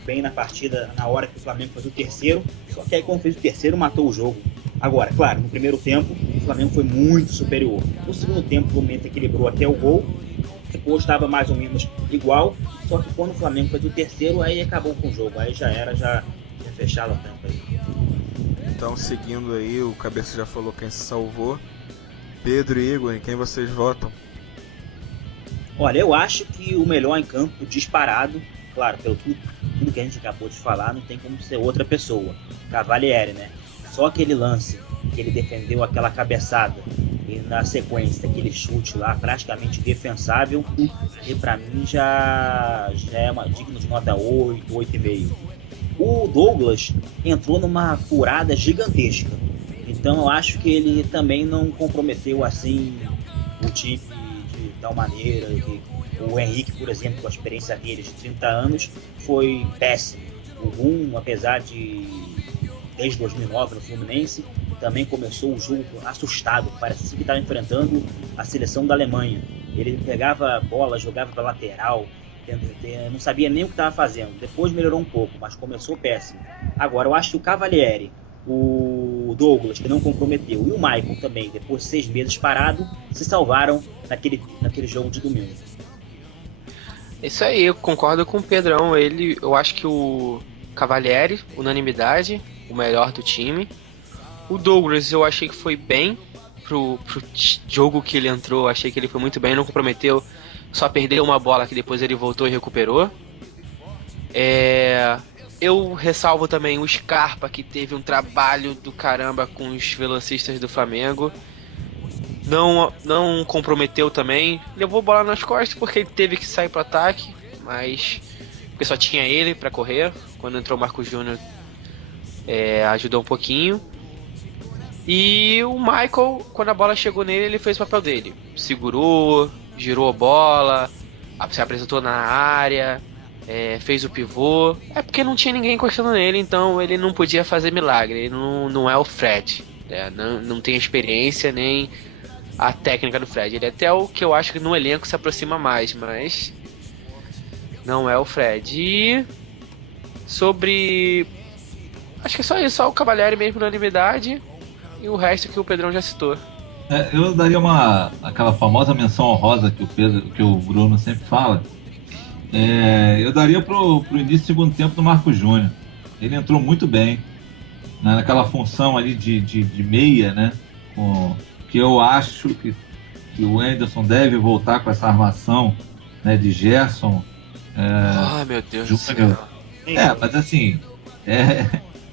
bem na partida na hora que o Flamengo fez o terceiro. Só que aí quando fez o terceiro, matou o jogo. Agora, claro, no primeiro tempo, o Flamengo foi muito superior. No segundo tempo, o Fluminense equilibrou até o gol. Depois estava mais ou menos igual. Só que quando o Flamengo fez o terceiro, aí acabou com o jogo. Aí já fechado a tampa aí. Então, seguindo aí, o Cabeça já falou quem se salvou. Pedro e Igor, em quem vocês votam? Olha, eu acho que o melhor em campo, disparado, claro, pelo tudo que a gente acabou de falar, não tem como ser outra pessoa. Cavalieri, né? Só aquele lance que ele defendeu aquela cabeçada e na sequência aquele chute lá praticamente defensável, e pra mim já é digno de nota 8, 8,5. O Douglas entrou numa furada gigantesca, então eu acho que ele também não comprometeu assim o time de tal maneira que o Henrique, por exemplo, com a experiência dele de 30 anos, foi péssimo. O Rum, apesar de desde 2009 no Fluminense, também começou o jogo assustado, parecia que estava enfrentando a seleção da Alemanha. Ele pegava a bola, jogava para lateral, não sabia nem o que estava fazendo. Depois melhorou um pouco, mas começou péssimo. Agora, eu acho que o Cavalieri, o Douglas, que não comprometeu, e o Maicon também, depois de 6 meses parado, se salvaram naquele jogo de domingo. Isso aí, eu concordo com o Pedrão. Eu acho que o Cavalieri, unanimidade, o melhor do time. O Douglas eu achei que foi bem pro jogo que ele entrou, achei que ele foi muito bem, não comprometeu, só perdeu uma bola que depois ele voltou e recuperou. Eu ressalvo também o Scarpa, que teve um trabalho do caramba com os velocistas do Flamengo. Não comprometeu também, levou bola nas costas porque ele teve que sair pro ataque, mas porque só tinha ele pra correr. Quando entrou o Marcos Júnior, ajudou um pouquinho. E o Michael, quando a bola chegou nele, ele fez o papel dele. Segurou, girou a bola, se apresentou na área, fez o pivô. É porque não tinha ninguém encostando nele, então ele não podia fazer milagre. Ele não é o Fred, não tem experiência nem a técnica do Fred. Ele é até o que eu acho que no elenco se aproxima mais, mas não é o Fred. E sobre... acho que é só isso, só o Cavalieri mesmo na unanimidade. E o resto que o Pedrão já citou. Eu daria aquela famosa menção honrosa que o Bruno sempre fala. Eu daria pro início do segundo tempo do Marcos Júnior. Ele entrou muito bem, né, naquela função ali de meia, né? Que eu acho que o Anderson deve voltar com essa armação, né, de Gerson. Ai, meu Deus do céu. Mas assim,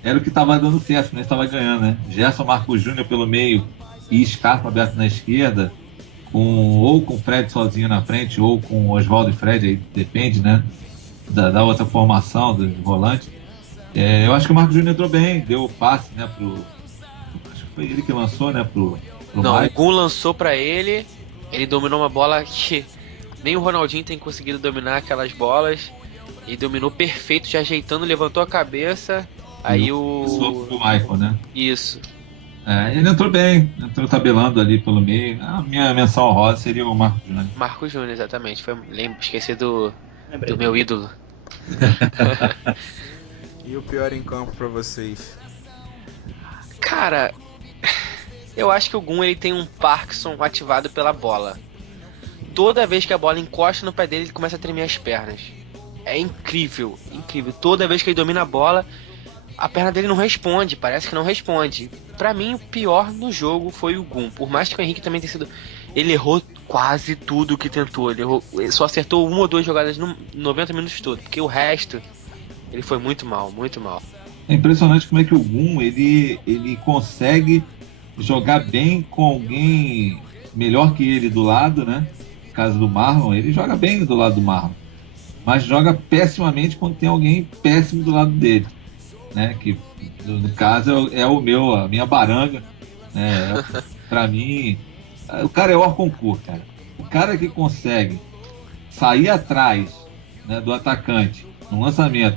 era o que estava dando certo, né? Estava ganhando, né? Gerson, Marcos Júnior pelo meio e Scarpa aberto na esquerda, ou com o Fred sozinho na frente, ou com o Oswaldo e Fred, aí depende, né? Da outra formação, do volante. Eu acho que o Marcos Júnior entrou bem, deu o passe, né? Acho que foi ele que lançou, né? Não, o Gun lançou pra ele dominou uma bola que nem o Ronaldinho tem conseguido dominar aquelas bolas. E dominou perfeito, já ajeitando, levantou a cabeça. Aí o Michael, né? Isso. Ele entrou bem, entrou tabelando ali pelo meio. A minha menção honrosa seria o Marcos Júnior. Marcos Júnior, exatamente. Esqueci do meu ídolo. E o pior em campo pra vocês? Cara, eu acho que o Gun ele tem um Parkinson ativado pela bola. Toda vez que a bola encosta no pé dele, ele começa a tremer as pernas. É incrível, incrível. Toda vez que ele domina a bola, a perna dele não responde, parece que não responde. Pra mim, o pior no jogo foi o Gun. Por mais que o Henrique também tenha sido... ele errou quase tudo que tentou. Ele só acertou uma ou duas jogadas no 90 minutos todo. Porque o resto, ele foi muito mal, muito mal. É impressionante como é que o Gun, ele consegue jogar bem com alguém melhor que ele do lado, né? No caso do Marlon, ele joga bem do lado do Marlon. Mas joga pessimamente quando tem alguém péssimo do lado dele, né? Que no caso a minha baranga, né? Pra mim, o cara é hors concurso, cara. O cara que consegue sair atrás, né, do atacante no lançamento,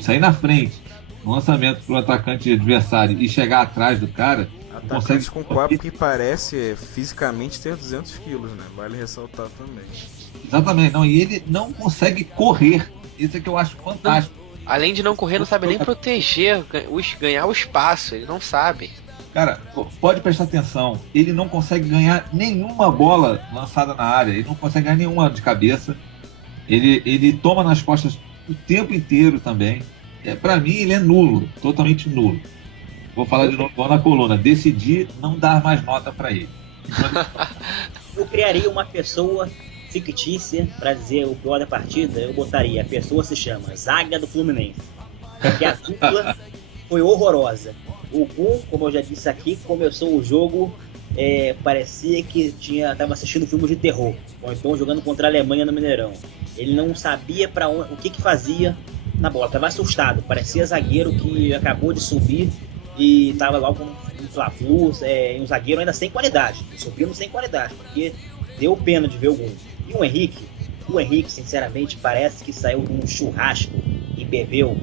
sair na frente no lançamento pro atacante adversário e chegar atrás do cara, atacante com quadro que parece fisicamente ter 200 quilos, né? Vale ressaltar também. Exatamente, não, e ele não consegue correr. Isso é que eu acho fantástico. Além de não correr, não sabe nem proteger, ganhar o espaço, ele não sabe. Cara, pode prestar atenção, ele não consegue ganhar nenhuma bola lançada na área, ele não consegue ganhar nenhuma de cabeça, ele toma nas costas o tempo inteiro também. Pra mim, ele é nulo, totalmente nulo. Vou falar de novo igual na coluna, decidi não dar mais nota pra ele. Eu criaria uma pessoa fictícia para dizer o pior da partida. Eu botaria, a pessoa se chama Zaga do Fluminense, porque a dupla foi horrorosa. O Gun, como eu já disse aqui, começou o jogo, parecia que estava assistindo filme de terror, ou então jogando contra a Alemanha no Mineirão. Ele não sabia o que fazia na bola, estava assustado, parecia zagueiro que acabou de subir e estava lá com um Fla-Flu, um zagueiro ainda sem qualidade, subindo sem qualidade, porque deu pena de ver o Gun. E o Henrique, sinceramente, parece que saiu de um churrasco e bebeu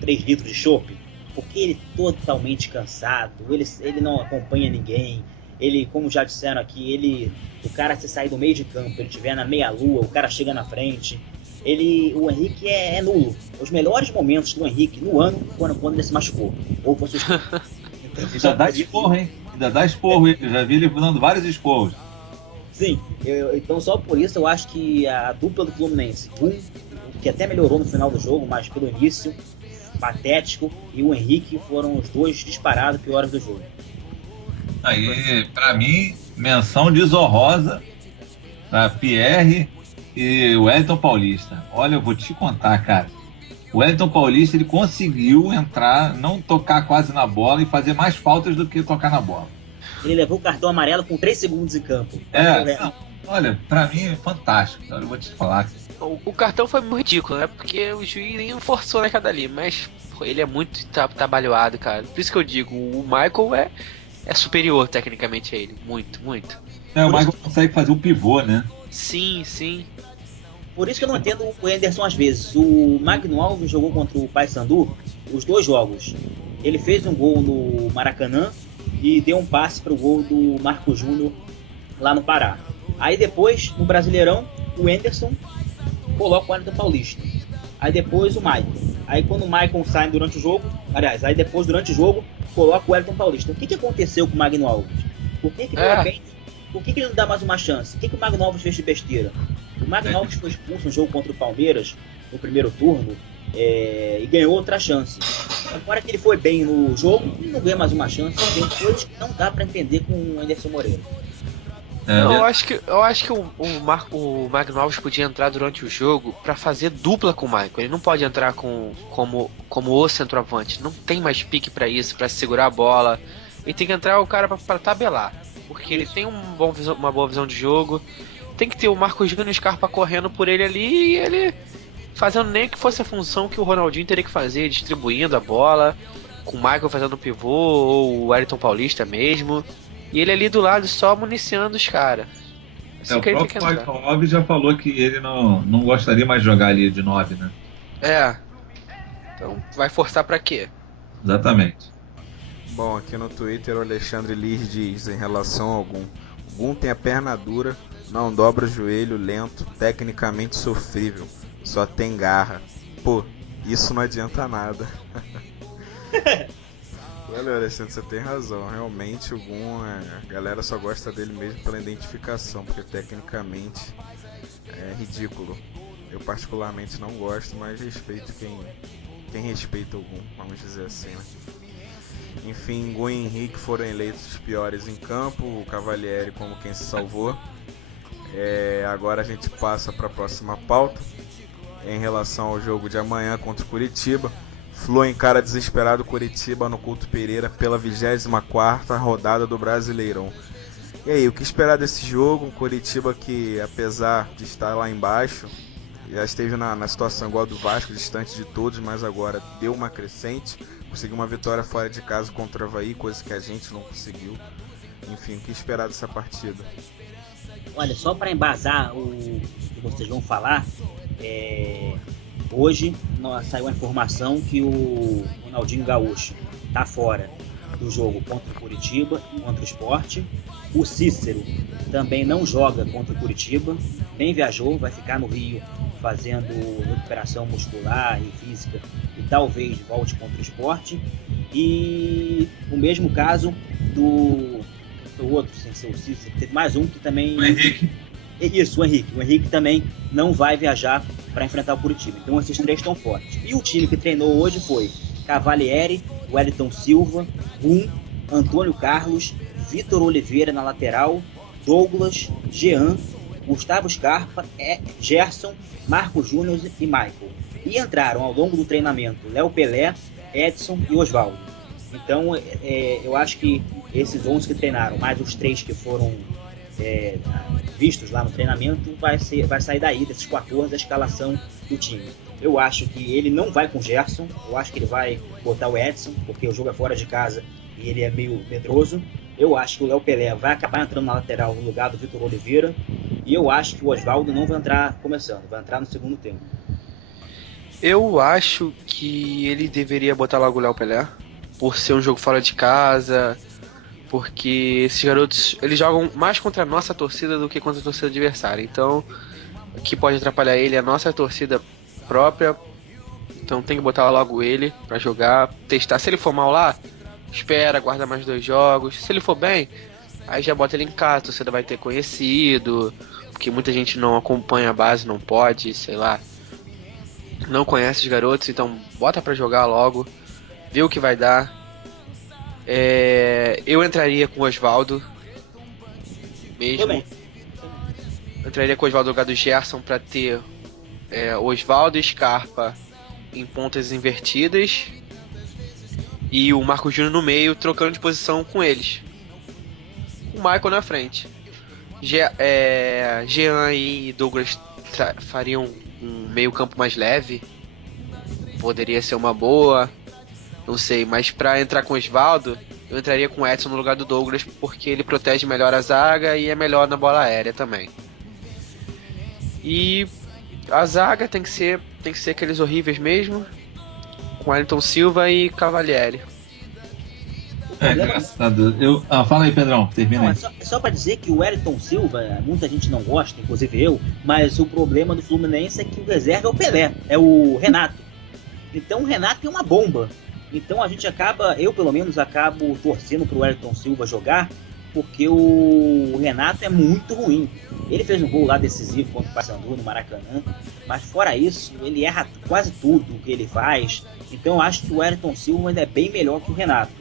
3 litros de chopp, porque ele totalmente cansado, ele não acompanha ninguém, ele, como já disseram aqui, o cara se sair do meio de campo, ele estiver na meia-lua, o cara chega na frente, o Henrique é nulo. Os melhores momentos do Henrique no ano foram quando ele se machucou, ou fosse Ele já dá esporro, hein? Ainda dá esporro, hein? Eu já vi ele dando vários esporros. Sim, então só por isso eu acho que a dupla do Fluminense, que até melhorou no final do jogo, mas pelo início, patético, e o Henrique foram os dois disparados piores do jogo. Aí, pra mim, menção desonrosa pra Pierre e o Wellington Paulista. Olha, eu vou te contar, cara. O Wellington Paulista, ele conseguiu entrar, não tocar quase na bola e fazer mais faltas do que tocar na bola. Ele levou o cartão amarelo com 3 segundos em campo. Olha, pra mim é fantástico. Eu vou te falar. O cartão foi muito ridículo, né? Porque o juiz nem forçou na cada ali, mas pô, ele é muito trabalhado, cara. Por isso que eu digo, o Michael é superior tecnicamente a ele. Muito, muito. O Michael consegue fazer o pivô, né? Sim, sim. Por isso que eu não entendo o Anderson às vezes. O Magno Alves jogou contra o Paysandu os 2 jogos. Ele fez um gol no Maracanã e deu um passe para o gol do Marco Júnior lá no Pará. Aí depois, no Brasileirão, o Anderson coloca o Wellington Paulista. Aí depois o Maicon. Aí quando o Maicon sai durante o jogo, aí depois durante o jogo, coloca o Wellington Paulista. O que aconteceu com o Magno Alves? Por que de repente, por que ele não dá mais uma chance? O que o Magno Alves fez de besteira? O Magno Alves foi expulso no jogo contra o Palmeiras, no primeiro turno, e ganhou outra chance. Agora que ele foi bem no jogo, ele não ganha mais uma chance. Tem coisas que não dá para entender com o Anderson Moreira. Eu acho que o Magno Alves podia entrar durante o jogo pra fazer dupla com o Michael. Ele não pode entrar como o centroavante. Não tem mais pique pra isso, pra segurar a bola. Ele tem que entrar o cara pra tabelar. Porque ele tem uma boa visão de jogo. Tem que ter o Marcos Júnior e o Scarpa correndo por ele ali e ele fazendo nem que fosse a função que o Ronaldinho teria que fazer, distribuindo a bola, com o Michael fazendo o pivô, ou o Wellington Paulista mesmo. E ele ali do lado só municiando os caras. Assim o próprio Michael Alves já falou que ele não gostaria mais de jogar ali de 9, né? Então vai forçar pra quê? Exatamente. Bom, aqui no Twitter o Alexandre Liz diz em relação ao Gum tem a perna dura, não dobra o joelho, lento, tecnicamente sofrível, só tem garra. Pô, isso não adianta nada. Valeu, Alexandre, você tem razão. Realmente o Gum, a galera só gosta dele mesmo pela identificação, porque tecnicamente é ridículo. Eu particularmente não gosto, mas respeito quem respeita o Gum, vamos dizer assim, né? Enfim, Gum e Henrique foram eleitos os piores em campo, o Cavalieri como quem se salvou. Agora a gente passa para a próxima pauta. Em relação ao jogo de amanhã contra o Curitiba, Flu encara desesperado Curitiba no Couto Pereira pela 24ª rodada do Brasileirão. E aí, o que esperar desse jogo? Um Curitiba que, apesar de estar lá embaixo, já esteve na situação igual a do Vasco, distante de todos, mas agora deu uma crescente, conseguiu uma vitória fora de casa contra o Avaí, coisa que a gente não conseguiu. Enfim, o que esperar dessa partida? Olha, só para embasar o que vocês vão falar, hoje saiu a informação que o Ronaldinho Gaúcho está fora do jogo contra o Curitiba e contra o Sport. O Cícero também não joga contra o Curitiba, nem viajou, vai ficar no Rio fazendo recuperação muscular e física e talvez volte contra o Sport. E o mesmo caso do outro, sem ser o Cícero, teve mais um que também... O Henrique. Isso, o Henrique. O Henrique também não vai viajar para enfrentar o Curitiba. Então esses 3 estão fortes. E o time que treinou hoje foi Cavalieri, Wellington Silva, Gum, Antônio Carlos, Vitor Oliveira na lateral, Douglas, Jean, Gustavo Scarpa, Gerson, Marcos Júnior e Michael. E entraram ao longo do treinamento Léo Pelé, Edson e Osvaldo. Então eu acho que esses 11 que treinaram, mais os 3 que foram vistos lá no treinamento, vai sair daí, desses 14, a escalação do time. Eu acho que ele não vai com o Gerson, eu acho que ele vai botar o Edson, porque o jogo é fora de casa e ele é meio medroso. Eu acho que o Léo Pelé vai acabar entrando na lateral no lugar do Vitor Oliveira, e eu acho que o Osvaldo não vai entrar começando, vai entrar no segundo tempo. Eu acho que ele deveria botar logo o Léo Pelé, por ser um jogo fora de casa, porque esses garotos, eles jogam mais contra a nossa torcida do que contra a torcida adversária. Então, o que pode atrapalhar ele é a nossa torcida própria. Então tem que botar logo ele pra jogar, testar. Se ele for mal lá, espera, guarda mais 2 jogos. Se ele for bem, aí já bota ele em casa, você vai ter conhecido, porque muita gente não acompanha a base, não pode, sei lá, não conhece os garotos, então bota pra jogar logo, vê o que vai dar. Eu entraria com o Osvaldo mesmo. Também. Eu entraria com o Osvaldo no lugar do Gerson pra ter Osvaldo e Scarpa em pontas invertidas e o Marco Júnior no meio, trocando de posição com eles. O Michael na frente. Jean e Douglas fariam um meio campo mais leve. Poderia ser uma boa, não sei, mas pra entrar com o Osvaldo, eu entraria com o Edson no lugar do Douglas, porque ele protege melhor a zaga e é melhor na bola aérea também. E a zaga tem que ser aqueles horríveis mesmo, com Wellington Silva e Cavalieri. Engraçado. Fala aí, Pedrão, termina não, aí. É só pra dizer que o Wellington Silva, muita gente não gosta, inclusive eu, mas o problema do Fluminense é que o reserva é o Pelé, é o Renato. Então o Renato é uma bomba. Então a gente eu pelo menos acabo torcendo pro Wellington Silva jogar, porque o Renato é muito ruim. Ele fez um gol lá decisivo contra o Paysandu no Maracanã, mas fora isso, ele erra quase tudo que ele faz. Então eu acho que o Wellington Silva ainda é bem melhor que o Renato.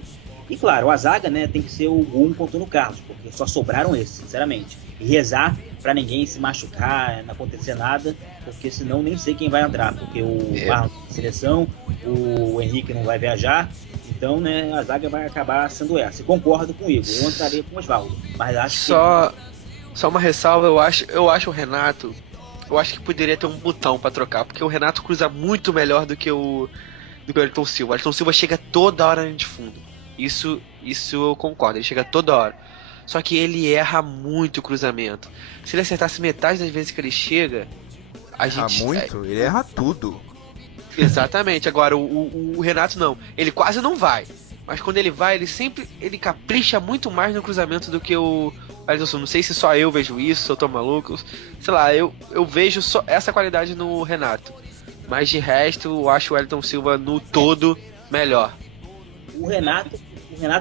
E claro, a zaga, né, tem que ser o Gum com o Antônio Carlos, porque só sobraram esses, sinceramente. E rezar pra ninguém se machucar, não acontecer nada, porque senão nem sei quem vai entrar, porque o Marlon tem seleção, o Henrique não vai viajar, então, né, a zaga vai acabar sendo essa. E concordo com o Igor, eu entraria com o Osvaldo, mas acho Só uma ressalva, eu acho o Renato, eu acho que poderia ter um botão pra trocar, porque o Renato cruza muito melhor do que o Wellington Silva. O Wellington Silva chega toda hora na linha de fundo. Isso eu concordo, ele chega toda hora. Só que ele erra muito o cruzamento. Se ele acertasse metade das vezes que ele chega, ele erra tudo. Exatamente. Agora, o Renato não. Ele quase não vai. Mas quando ele vai, ele capricha muito mais no cruzamento do que o Wellington Silva. Não sei se só eu vejo isso, se eu tô maluco. Sei lá, eu vejo só essa qualidade no Renato. Mas de resto, eu acho o Wellington Silva no todo melhor. O Renato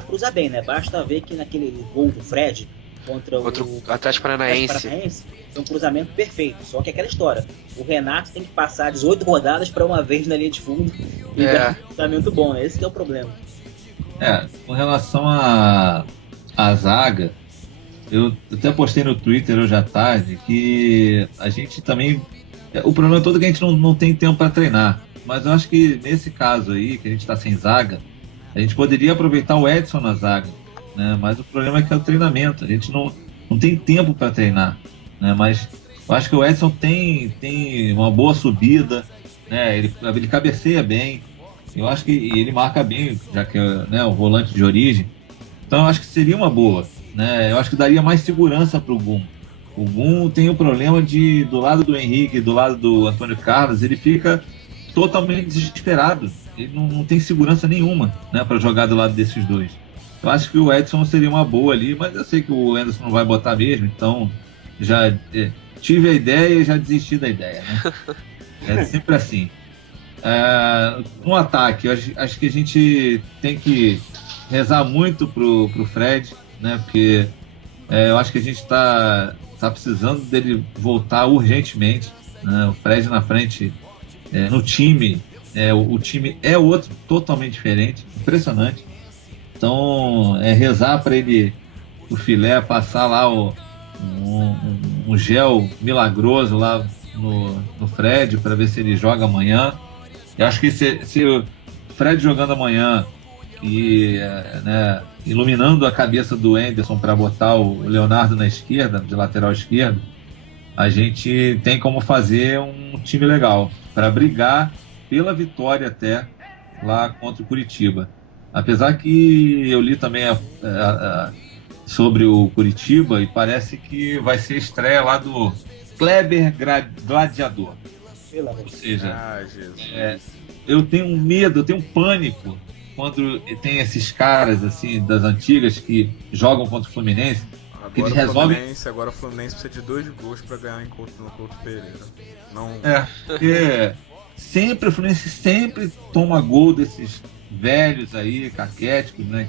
cruza bem, né? Basta ver que naquele gol do Fred contra o Atlético Paranaense foi um cruzamento perfeito. Só que aquela história, o Renato tem que passar 18 rodadas para uma vez na linha de fundo e dar um cruzamento bom, né? Esse que é o problema. Com relação à zaga, eu até postei no Twitter hoje à tarde que a gente também... O problema todo é que a gente não tem tempo para treinar. Mas eu acho que nesse caso aí, que a gente está sem zaga, a gente poderia aproveitar o Edson na zaga, né? Mas o problema é que é o treinamento. A gente não tem tempo para treinar, né? Mas eu acho que o Edson tem uma boa subida, né? Ele cabeceia bem. Eu acho que ele marca bem, já que é, né, o volante de origem. Então eu acho que seria uma boa, né? Eu acho que daria mais segurança para o Gum. O Gum tem o problema do lado do Henrique, do lado do Antônio Carlos, ele fica totalmente desesperado. Ele não tem segurança nenhuma, né, para jogar do lado desses dois. Eu acho que o Edson seria uma boa ali, mas eu sei que o Anderson não vai botar mesmo, então já tive a ideia e já desisti da ideia, né? É sempre assim. No ataque, acho que a gente tem que rezar muito pro Fred, né? Porque eu acho que a gente tá precisando dele voltar urgentemente, né? O Fred na frente, no time, o time é outro, totalmente diferente, impressionante. Então, rezar para ele, o Filé, passar lá um gel milagroso lá no Fred, para ver se ele joga amanhã. Eu acho que se o Fred jogando amanhã e iluminando a cabeça do Anderson para botar o Leonardo na esquerda, de lateral esquerdo, a gente tem como fazer um time legal para brigar pela vitória até lá contra o Curitiba. Apesar que eu li também sobre o Curitiba e parece que vai ser estreia lá do Kleber Gladiador. Ou seja, eu tenho medo, eu tenho pânico quando tem esses caras assim das antigas que jogam contra o Fluminense. Agora o Fluminense precisa de 2 gols para ganhar no Couto Pereira. Porque sempre o Fluminense sempre toma gol desses velhos aí, caquéticos, né,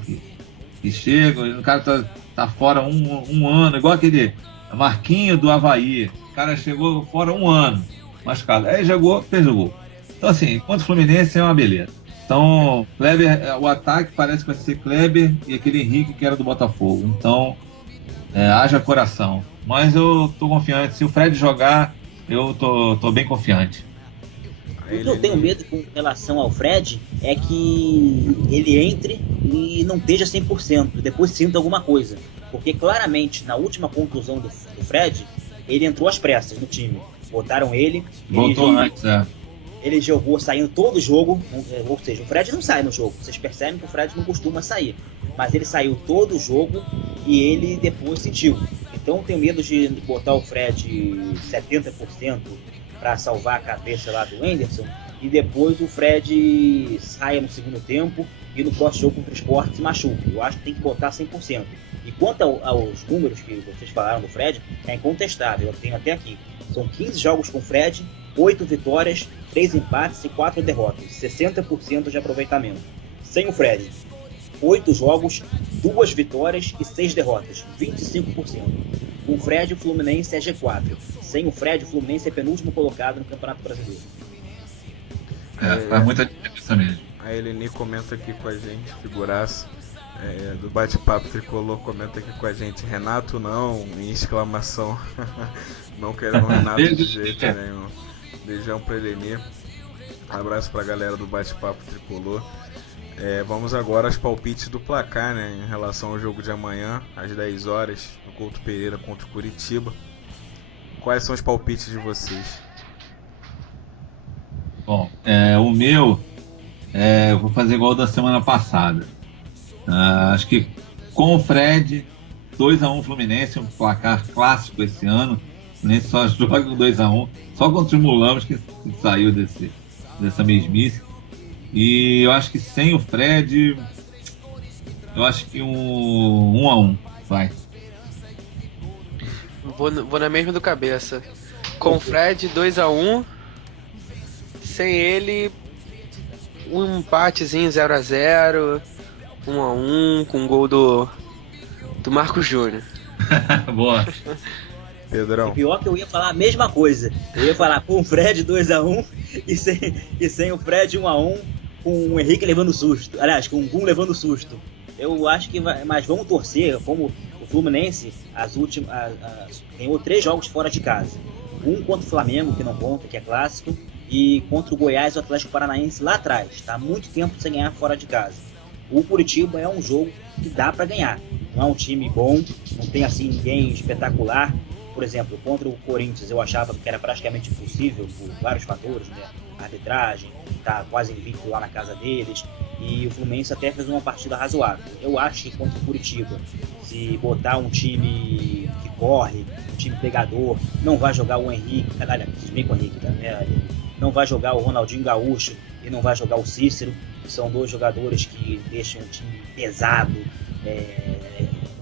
que chegam, o cara tá fora um ano, igual aquele Marquinho do Avaí, o cara chegou fora 1 ano, machucado, aí jogou, fez o gol. Então assim, contra o Fluminense é uma beleza. Então, Kleber, o ataque parece que vai ser Kleber e aquele Henrique que era do Botafogo, então haja coração, mas eu tô confiante, se o Fred jogar, eu tô bem confiante. O que eu tenho medo com relação ao Fred é que ele entre e não esteja 100%, e depois sinta alguma coisa. Porque claramente, na última conclusão do Fred, ele entrou às pressas no time. Botaram ele. Voltou antes, Ele jogou saindo todo o jogo, ou seja, o Fred não sai no jogo. Vocês percebem que o Fred não costuma sair. Mas ele saiu todo o jogo e ele depois sentiu. Então tenho medo de botar o Fred 70% para salvar a cabeça lá do Anderson e depois o Fred saia no segundo tempo e no próximo jogo contra o Sport se machuque. Eu acho que tem que botar 100%. E quanto aos números que vocês falaram do Fred, é incontestável. Eu tenho até aqui. São 15 jogos com o Fred, 8 vitórias, 3 empates e 4 derrotas. 60% de aproveitamento. Sem o Fred, 8 jogos, 2 vitórias e 6 derrotas. 25%. Com o Fred, o Fluminense é G4. Sem o Fred, o Fluminense é penúltimo colocado no Campeonato Brasileiro. Faz muita diferença mesmo. A Eleni comenta aqui com a gente, figuraça. Do bate-papo tricolor, comenta aqui com a gente: Renato não, em exclamação. Não queremos Renato de jeito nenhum. Beijão pra Eleni. Abraço pra galera do bate-papo tricolor. Vamos agora aos palpites do placar, né, em relação ao jogo de amanhã, às 10 horas, no Couto Pereira contra o Curitiba. Quais são os palpites de vocês? Bom, o meu, eu vou fazer igual da semana passada. Acho que com o Fred, 2-1 Fluminense, um placar clássico esse ano. O Fluminense só joga com 2-1, só contra o Mulamos que saiu dessa mesmice. E eu acho que sem o Fred, eu acho que 1-1 vai. Vou na mesma do cabeça. Com o Fred, 2-1. Sem ele, um empatezinho 0-0, 1-1, com um gol do Marcos Júnior. Boa. Pedrão. Pior que eu ia falar a mesma coisa. Eu ia falar com o Fred 2-1 e sem o Fred 1-1, com o Henrique levando susto. Aliás, com o Gum levando susto. Eu acho que vai, mas vamos torcer, como o Fluminense ganhou 3 jogos fora de casa. Um contra o Flamengo, que não conta, que é clássico, e contra o Goiás e o Atlético Paranaense lá atrás. Está há muito tempo sem ganhar fora de casa. O Curitiba é um jogo que dá para ganhar. Não é um time bom, não tem assim ninguém espetacular. Por exemplo, contra o Corinthians eu achava que era praticamente impossível por vários fatores, né? A arbitragem, tá quase invicto lá na casa deles, e o Fluminense até fez uma partida razoável. Eu acho que contra o Curitiba, se botar um time que corre, um time pegador, não vai jogar o Henrique, se bem com o Henrique, né? Não vai jogar o Ronaldinho Gaúcho e não vai jogar o Cícero, que são 2 jogadores que deixam um time pesado,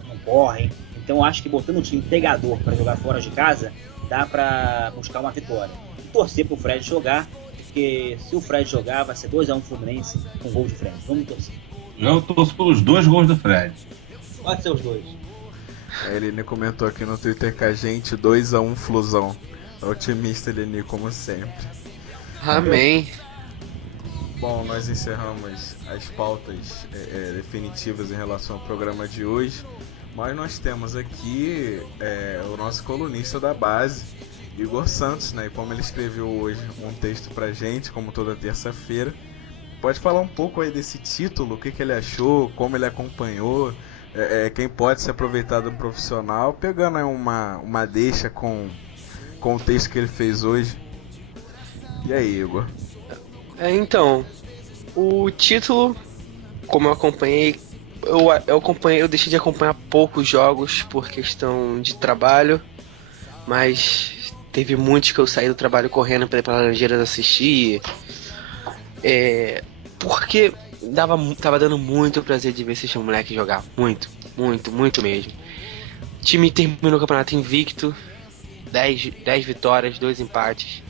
não correm. Então acho que botando um time pegador para jogar fora de casa, dá para buscar uma vitória. E torcer pro Fred jogar, porque se o Fred jogar, vai ser 2-1 Fluminense com gol de Fred. Vamos torcer. Eu torço pelos 2 gols do Fred. Pode ser os 2. A Eleni comentou aqui no Twitter com a gente: 2-1 Flusão. Otimista, Eleni, como sempre. Amém. Bom, nós encerramos as pautas definitivas em relação ao programa de hoje. Mas nós temos aqui o nosso colunista da base, Igor Santos, né? E como ele escreveu hoje um texto pra gente, como toda terça-feira, pode falar um pouco aí desse título, o que ele achou, como ele acompanhou, quem pode se aproveitar do profissional, pegando aí uma deixa com o texto que ele fez hoje. E aí, Igor? Então, o título, como eu acompanhei, eu deixei de acompanhar poucos jogos por questão de trabalho, mas teve muitos que eu saí do trabalho correndo para ir para Laranjeiras assistir, porque tava dando muito prazer de ver esses moleques jogar, muito mesmo. O time terminou o campeonato invicto, 10 vitórias, 2 empates,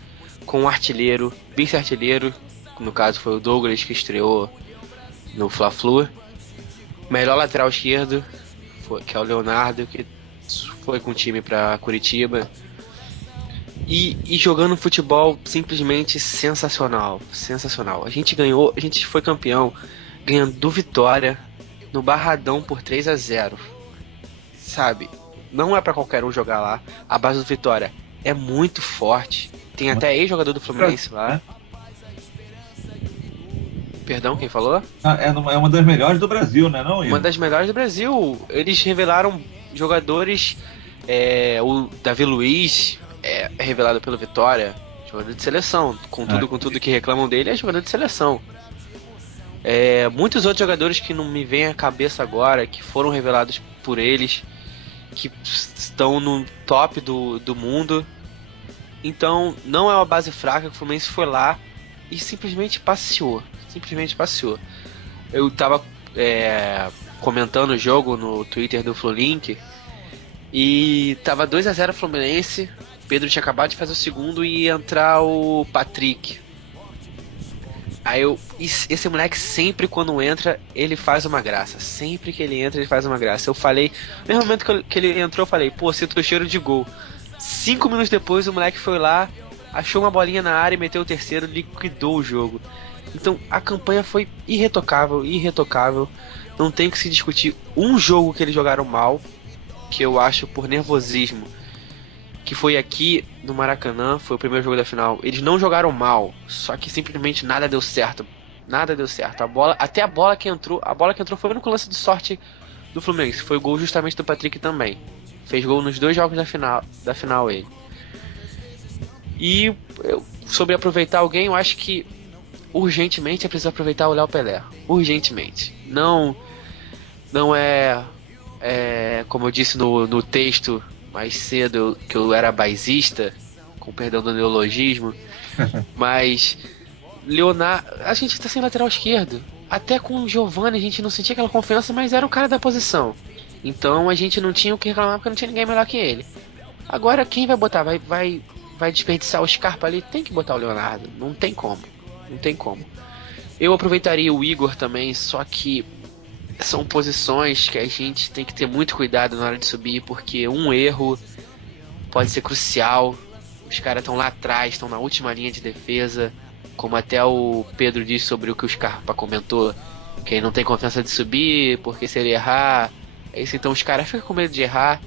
com um artilheiro, vice-artilheiro, no caso foi o Douglas, que estreou no Fla-Flu. Melhor lateral esquerdo, que é o Leonardo, que foi com o time para Curitiba. E jogando futebol simplesmente sensacional. A gente foi campeão ganhando do Vitória no Barradão por 3-0. Sabe? Não é para qualquer um jogar lá. A base do Vitória é muito forte. Tem até ex-jogador do Fluminense lá. Perdão, quem falou? É uma das melhores do Brasil, né? Não, uma das melhores do Brasil. Eles revelaram jogadores, o Davi Luiz, é revelado pelo Vitória, jogador de seleção. Com tudo que reclamam dele, é jogador de seleção. Muitos outros jogadores que não me vêm à cabeça agora, que foram revelados por eles, que estão no top do mundo. Então, não é uma base fraca, que o Fluminense foi lá e simplesmente passeou. Eu tava comentando o jogo no Twitter do Flulink e tava 2-0 Fluminense. Pedro tinha acabado de fazer o segundo e ia entrar o Patrick. Aí esse moleque sempre quando entra, ele faz uma graça. Sempre que ele entra, ele faz uma graça. Eu falei, no mesmo momento que ele entrou, eu falei, pô, sinto o cheiro de gol. 5 minutos depois, o moleque foi lá, achou uma bolinha na área e meteu o terceiro, liquidou o jogo. Então a campanha foi irretocável. Não tem que se discutir um jogo que eles jogaram mal, que eu acho por nervosismo, que foi aqui no Maracanã, foi o primeiro jogo da final. Eles não jogaram mal, só que simplesmente nada deu certo. Até a bola que entrou foi o único lance de sorte do Fluminense. Foi o gol justamente do Patrick também. Fez gol nos 2 jogos da final ele. E sobre aproveitar alguém, eu acho que urgentemente é preciso aproveitar o Léo Pelé. Urgentemente. Não é como eu disse no texto mais cedo, que eu era baizista, com perdão do neologismo, mas Leonardo, a gente tá sem lateral esquerdo. Até com o Giovani a gente não sentia aquela confiança, mas era o cara da posição. Então a gente não tinha o que reclamar porque não tinha ninguém melhor que ele. Agora quem vai botar? Vai desperdiçar o Scarpa ali? Tem que botar o Leonardo. Não tem como. Eu aproveitaria o Igor também, só que são posições que a gente tem que ter muito cuidado na hora de subir, porque um erro pode ser crucial. Os caras estão lá atrás, estão na última linha de defesa, como até o Pedro disse sobre o que o Scarpa comentou, que ele não tem confiança de subir, porque se ele errar, é isso. Então os caras ficam com medo de errar.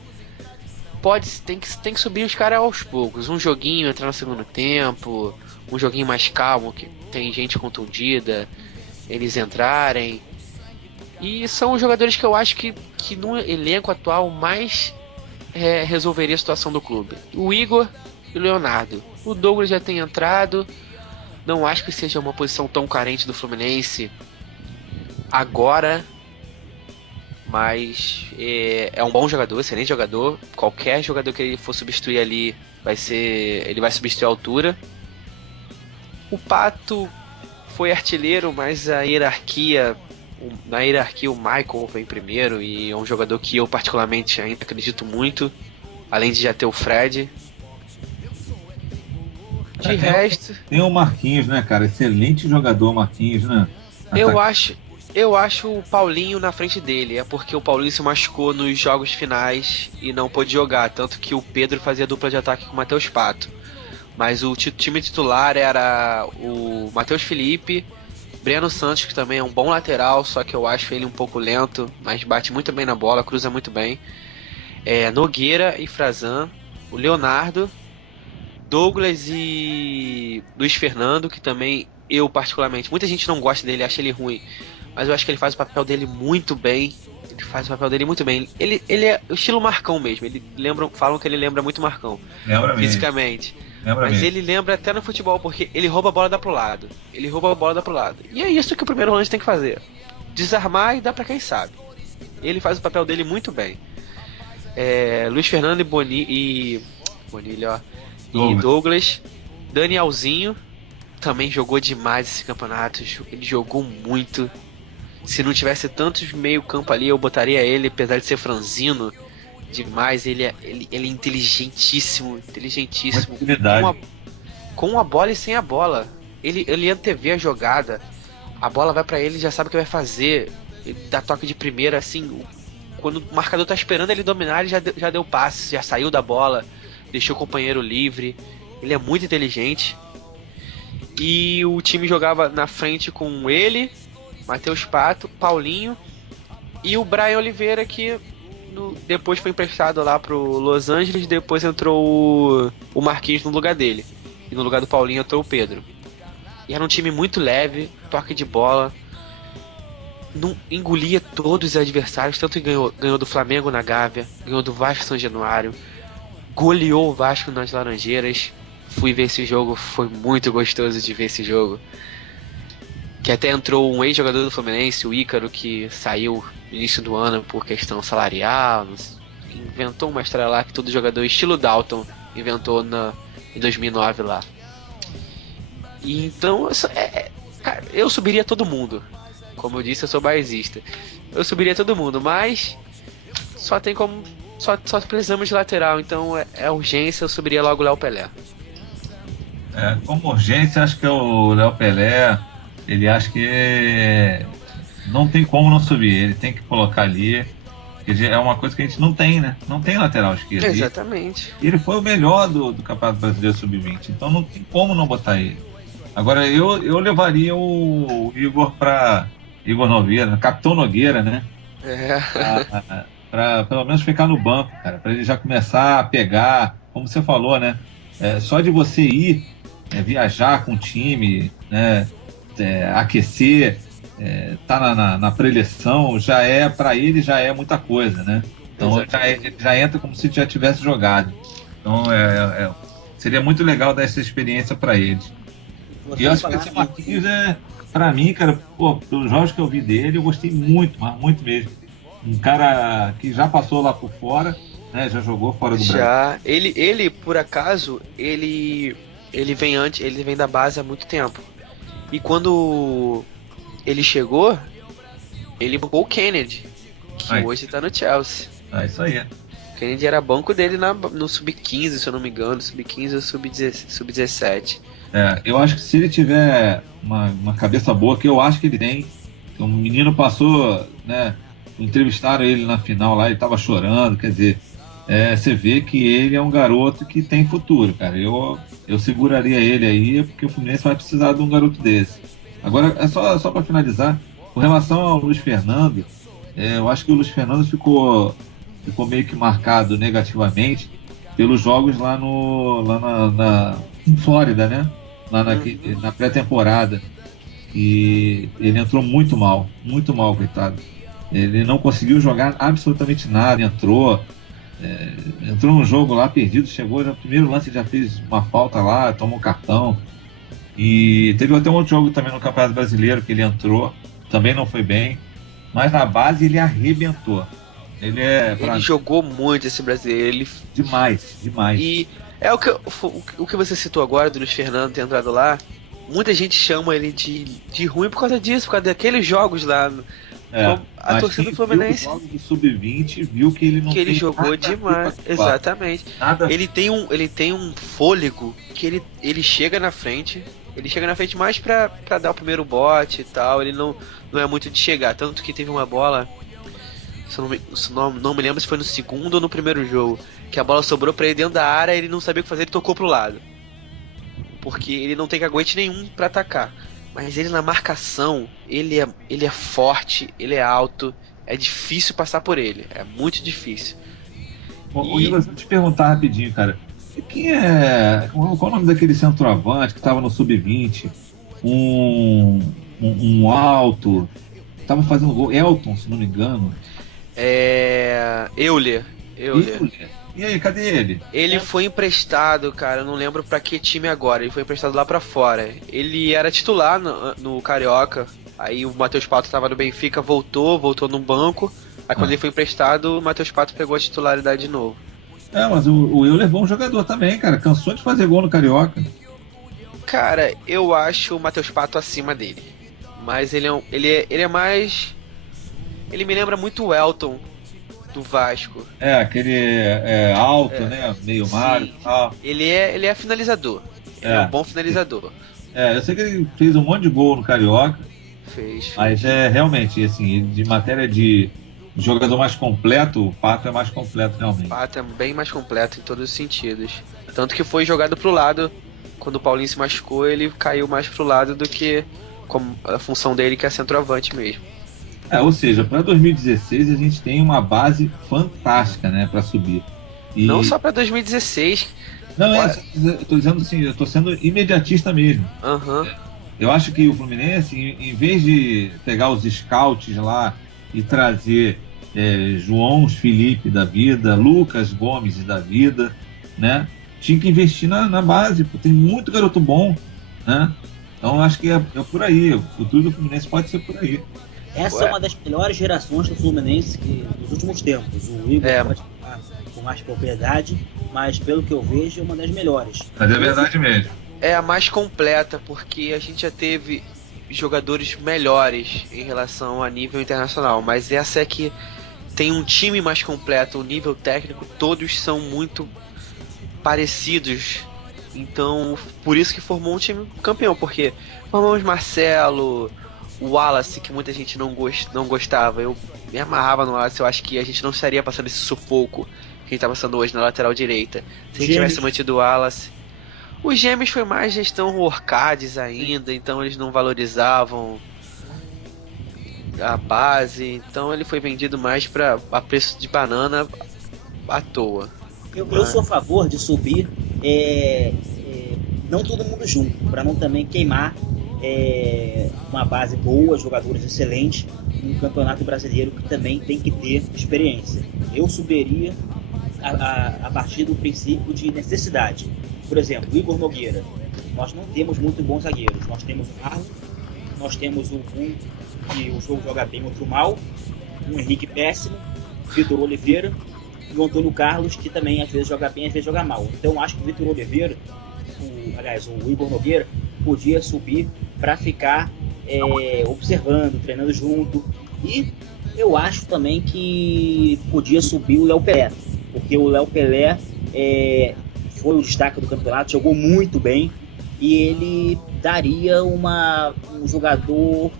Tem que subir os caras aos poucos, um joguinho entrar no segundo tempo, um joguinho mais calmo, que tem gente contundida, eles entrarem. E são os jogadores que eu acho que no elenco atual mais resolveria a situação do clube. O Igor e o Leonardo. O Douglas já tem entrado. Não acho que seja uma posição tão carente do Fluminense agora. Mas é um bom jogador, excelente jogador. Qualquer jogador que ele for substituir ali, ele vai substituir a altura. O Pato foi artilheiro, mas na hierarquia o Michael vem primeiro e é um jogador que eu particularmente ainda acredito muito, além de já ter o Fred. De resto... Tem o Marquinhos, né, cara? Excelente jogador, Marquinhos, né? Eu acho o Paulinho na frente dele, é porque o Paulinho se machucou nos jogos finais e não pôde jogar, tanto que o Pedro fazia dupla de ataque com o Matheus Pato. Mas o time titular era o Matheus Felipe, Breno Santos, que também é um bom lateral, só que eu acho ele um pouco lento, mas bate muito bem na bola, cruza muito bem. Nogueira e Frazan, o Leonardo, Douglas e Luiz Fernando, que também eu particularmente, muita gente não gosta dele, acha ele ruim, mas eu acho que ele faz o papel dele muito bem. Ele é o estilo Marcão mesmo. Falam que ele lembra muito Marcão. Lembra fisicamente. Mas ele lembra até no futebol, porque ele rouba a bola e dá pro lado. E é isso que o primeiro volante tem que fazer. Desarmar e dar pra quem sabe. Ele faz o papel dele muito bem. Luiz Fernando e Douglas. Danielzinho também jogou demais esse campeonato. Ele jogou muito. Se não tivesse tantos meio campo ali, eu botaria ele, apesar de ser franzino demais. Ele é inteligentíssimo. Com a bola e sem a bola. Ele antevê a jogada. A bola vai pra ele, já sabe o que vai fazer. Ele dá toque de primeira, assim. Quando o marcador tá esperando ele dominar, ele já deu passe, já saiu da bola, deixou o companheiro livre. Ele é muito inteligente. E o time jogava na frente com ele, Matheus Pato, Paulinho e o Brian Oliveira, que depois foi emprestado lá pro Los Angeles. Depois entrou o Marquinhos no lugar dele, e no lugar do Paulinho entrou o Pedro. E era um time muito leve, toque de bola, não engolia todos os adversários, tanto que ganhou do Flamengo na Gávea, ganhou do Vasco São Januário, goleou o Vasco nas Laranjeiras. Fui ver esse jogo, foi muito gostoso de ver esse jogo. Que até entrou um ex-jogador do Fluminense, o Ícaro, que saiu no início do ano por questão salarial. Inventou uma história lá que todo jogador estilo Dalton inventou em 2009 lá. E então, cara, eu subiria todo mundo. Como eu disse, eu sou baizista. Eu subiria todo mundo, mas só precisamos de lateral, então é urgência, eu subiria logo o Léo Pelé. Como urgência, acho que o Léo Pelé, ele acha que não tem como não subir, ele tem que colocar ali. É uma coisa que a gente não tem, né? Não tem lateral esquerdo. Exatamente. E ele foi o melhor do Campeonato Brasileiro Sub-20, então não tem como não botar ele. Agora eu levaria o Igor Nogueira, Capitão Nogueira, né? Pra pelo menos ficar no banco, cara, pra ele já começar a pegar, como você falou, né? Só de você ir, viajar com o time, né? Aquecer, tá na preleção, pra ele já é muita coisa, né? Então ele já entra como se já tivesse jogado. Então seria muito legal dar essa experiência pra eles. E eu acho que esse Marquinhos pra mim, cara, pelos jogos que eu vi dele, eu gostei muito, mas muito mesmo. Um cara que já passou lá por fora, né? Já jogou fora do Brasil. Já, ele por acaso, ele vem da base há muito tempo. E quando ele chegou, ele bancou o Kennedy, que hoje tá no Chelsea. Isso aí. O Kennedy era banco dele no Sub-15, se eu não me engano, Sub-15 ou Sub-17. Eu acho que se ele tiver uma cabeça boa, que eu acho que ele tem, um menino passou, né? Entrevistaram ele na final lá, ele tava chorando, quer dizer, você vê que ele é um garoto que tem futuro, cara. Eu seguraria ele aí, porque o Fluminense vai precisar de um garoto desse. Agora, só para finalizar, com relação ao Luiz Fernando, eu acho que o Luiz Fernando ficou meio que marcado negativamente pelos jogos lá em Flórida, né? Lá na pré-temporada. E ele entrou muito mal, coitado. Ele não conseguiu jogar absolutamente nada, entrou no jogo lá perdido, chegou no primeiro lance, já fez uma falta lá, tomou cartão. E teve até um outro jogo também no Campeonato Brasileiro que ele entrou, também não foi bem, mas na base ele arrebentou. Ele jogou muito esse brasileiro, demais. E o que você citou agora do Luiz Fernando ter entrado lá, muita gente chama ele de ruim por causa disso, por causa daqueles jogos lá. A torcida do Fluminense viu o jogo do Sub-20 viu que ele não que ele jogou demais, exatamente. Ele tem um fôlego que ele chega na frente. Ele chega na frente mais pra dar o primeiro bote e tal. Ele não é muito de chegar. Tanto que teve uma bola, se não me lembro se foi no segundo ou no primeiro jogo, que a bola sobrou pra ele dentro da área, ele não sabia o que fazer, ele tocou pro lado. Porque ele não tem caguete nenhum pra atacar. Mas ele na marcação, ele é forte, ele é alto, é difícil passar por ele, é muito difícil. Igor, deixa eu te perguntar rapidinho, cara. Qual é o nome daquele centroavante que estava no Sub-20? Um alto, estava fazendo gol, Elton, se não me engano. Euler. E aí, cadê ele? Ele foi emprestado, cara, eu não lembro pra que time agora, ele foi emprestado lá pra fora. Ele era titular no Carioca, aí o Matheus Pato tava no Benfica, voltou no banco, aí quando ele foi emprestado, o Matheus Pato pegou a titularidade de novo. Mas o Euler é bom jogador também, cara, cansou de fazer gol no Carioca. Cara, eu acho o Matheus Pato acima dele, mas ele é mais... Ele me lembra muito o Elton do Vasco. Aquele alto, né? Meio magro e tal. Ele é finalizador. Ele é um bom finalizador. Eu sei que ele fez um monte de gol no Carioca. Fez. Mas realmente, assim, de matéria de jogador mais completo, o Pato é mais completo realmente. O Pato é bem mais completo em todos os sentidos. Tanto que foi jogado pro lado, quando o Paulinho se machucou, ele caiu mais pro lado do que como a função dele, que é centroavante mesmo. Ou seja, para 2016 a gente tem uma base fantástica, né, para subir. Não só para 2016. Não, eu tô dizendo assim, eu tô sendo imediatista mesmo. Eu acho que o Fluminense, em vez de pegar os scouts lá e trazer João Felipe da vida, Lucas Gomes da vida, né? Tinha que investir na base, pô, tem muito garoto bom, né? Então acho que é por aí, o futuro do Fluminense pode ser por aí. Essa é uma das melhores gerações do Fluminense dos últimos tempos. O Igor pode falar com mais propriedade, mas pelo que eu vejo é uma das melhores. Mas é verdade mesmo. É a mais completa, porque a gente já teve jogadores melhores em relação a nível internacional, mas essa é que tem um time mais completo, o nível técnico, todos são muito parecidos. Então, por isso que formou um time campeão, porque formamos Marcelo, o Wallace, que muita gente não gostava. Eu me amarrava no Wallace, eu acho que a gente não estaria passando esse sufoco que a gente tá passando hoje na lateral direita se a gente tivesse mantido o Wallace. Os Gêmeos foi mais gestão Orcades ainda, então eles não valorizavam a base, então ele foi vendido mais a preço de banana à toa. Eu sou a favor de subir não todo mundo junto, para não também queimar uma base boa, jogadores excelentes, um campeonato brasileiro que também tem que ter experiência. Eu subiria a partir do princípio de necessidade. Por exemplo, o Igor Nogueira. Nós não temos muito bons zagueiros. Nós temos o Marlon, nós temos um que o jogo joga bem, outro mal, um Henrique péssimo, Vitor Oliveira e o Antônio Carlos, que também às vezes joga bem, às vezes joga mal. Então acho que o Vitor Oliveira, o Igor Nogueira, podia subir para ficar observando, treinando junto. E eu acho também que podia subir o Léo Pelé, porque o Léo Pelé foi o destaque do campeonato, jogou muito bem e ele daria um jogador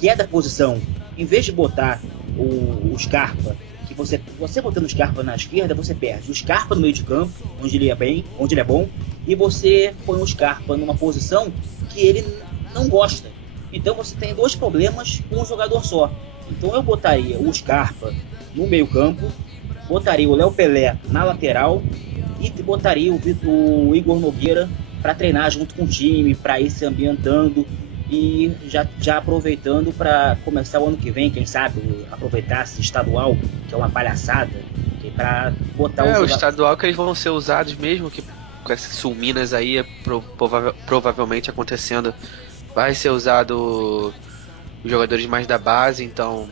que é da posição. Em vez de botar o Scarpa, que você botando o Scarpa na esquerda, você perde o Scarpa no meio de campo, onde ele é bom, e você põe o Scarpa numa posição que ele não gosta. Então você tem dois problemas com um jogador só. Então eu botaria o Scarpa no meio campo, botaria o Léo Pelé na lateral e botaria o Igor Nogueira para treinar junto com o time, para ir se ambientando e já aproveitando para começar o ano que vem, quem sabe, aproveitar esse estadual, que é uma palhaçada, para botar o estadual que eles vão ser usados mesmo, que com essas Sul-Minas aí, provavelmente acontecendo, vai ser usado os jogadores mais da base, então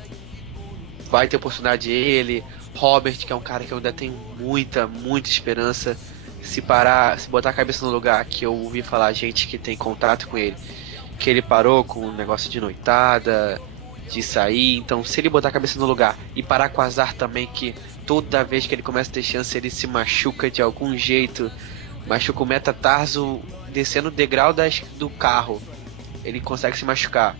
vai ter oportunidade ele. Robert, que é um cara que eu ainda tenho muita esperança. Se botar a cabeça no lugar, que eu ouvi falar gente que tem contato com ele, que ele parou com um negócio de noitada, de sair. Então, se ele botar a cabeça no lugar e parar com o azar também, que toda vez que ele começa a ter chance, ele se machuca de algum jeito, machuca o metatarso descendo o degrau do carro, ele consegue se machucar.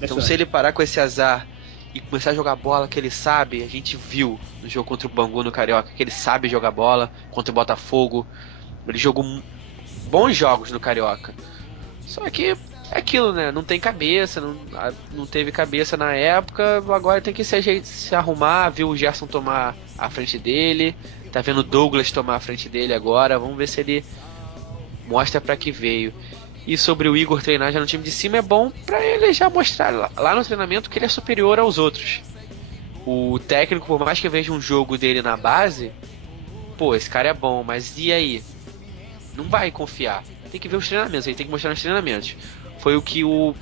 Então, se ele parar com esse azar e começar a jogar bola que ele sabe, a gente viu no jogo contra o Bangu no Carioca, que ele sabe jogar bola, contra o Botafogo, ele jogou bons jogos no Carioca. Só que é aquilo, né? Não tem cabeça, não teve cabeça na época, agora tem que se arrumar, viu o Gerson tomar a frente dele, tá vendo o Douglas tomar a frente dele agora, vamos ver se ele mostra pra que veio. E sobre o Igor treinar já no time de cima, é bom pra ele já mostrar lá no treinamento que ele é superior aos outros. O técnico, por mais que veja um jogo dele na base, pô, esse cara é bom, mas e aí? Não vai confiar. Tem que ver os treinamentos, ele tem que mostrar nos treinamentos. Foi o que o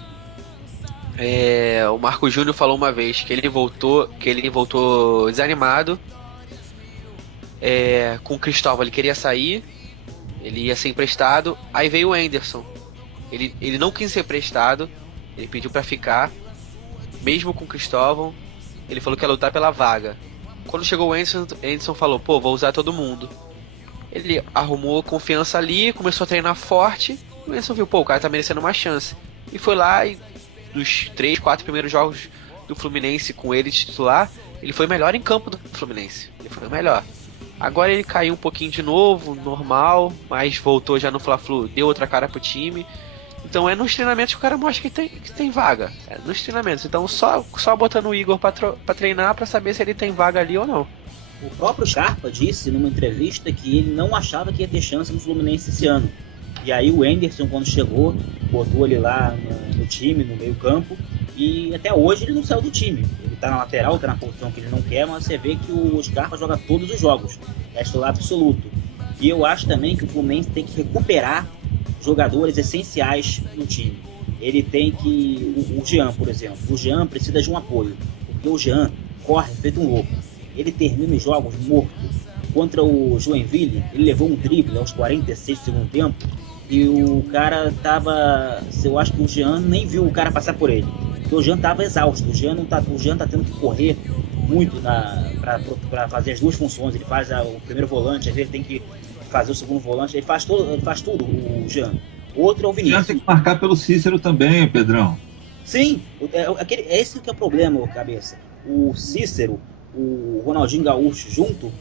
Marco Júnior falou uma vez, que ele voltou desanimado com o Cristóvão, ele queria sair, ele ia ser emprestado, aí veio o Anderson. Ele não quis ser emprestado, ele pediu pra ficar, mesmo com o Cristóvão, ele falou que ia lutar pela vaga. Quando chegou o Anderson falou, pô, vou usar todo mundo. Ele arrumou confiança ali, começou a treinar forte, e o Anderson viu, pô, o cara tá merecendo uma chance. E foi lá, e dos 3, 4 primeiros jogos do Fluminense com ele de titular, ele foi melhor em campo do Fluminense, ele foi o melhor. Agora ele caiu um pouquinho de novo, normal, mas voltou já no Fla-Flu, deu outra cara pro time. Então é nos treinamentos que o cara mostra que tem vaga. É nos treinamentos. Então só botando o Igor pra treinar pra saber se ele tem vaga ali ou não. O próprio Scarpa disse numa entrevista que ele não achava que ia ter chance no Fluminense esse ano. E aí o Anderson, quando chegou, botou ele lá no time, no meio campo. E até hoje ele não saiu do time. Ele tá na lateral, tá na posição que ele não quer, mas você vê que o Scarpa joga todos os jogos. É titular absoluto. E eu acho também que o Fluminense tem que recuperar jogadores essenciais no time. Ele tem que... O Jean, por exemplo. O Jean precisa de um apoio. Porque o Jean corre feito um louco. Ele termina os jogos morto. Contra o Joinville, ele levou um drible aos 46 do segundo tempo. E o cara tava... Eu acho que o Jean nem viu o cara passar por ele. Porque o Jean tava exausto. O Jean tá tendo que correr muito para fazer as duas funções. Ele faz o primeiro volante, às vezes ele tem que fazer o segundo volante. Ele faz tudo, o Jean. Outro é o Vinícius. Já tem que marcar pelo Cícero também, Pedrão. Sim, esse que é o problema, cabeça. O Cícero, o Ronaldinho Gaúcho junto,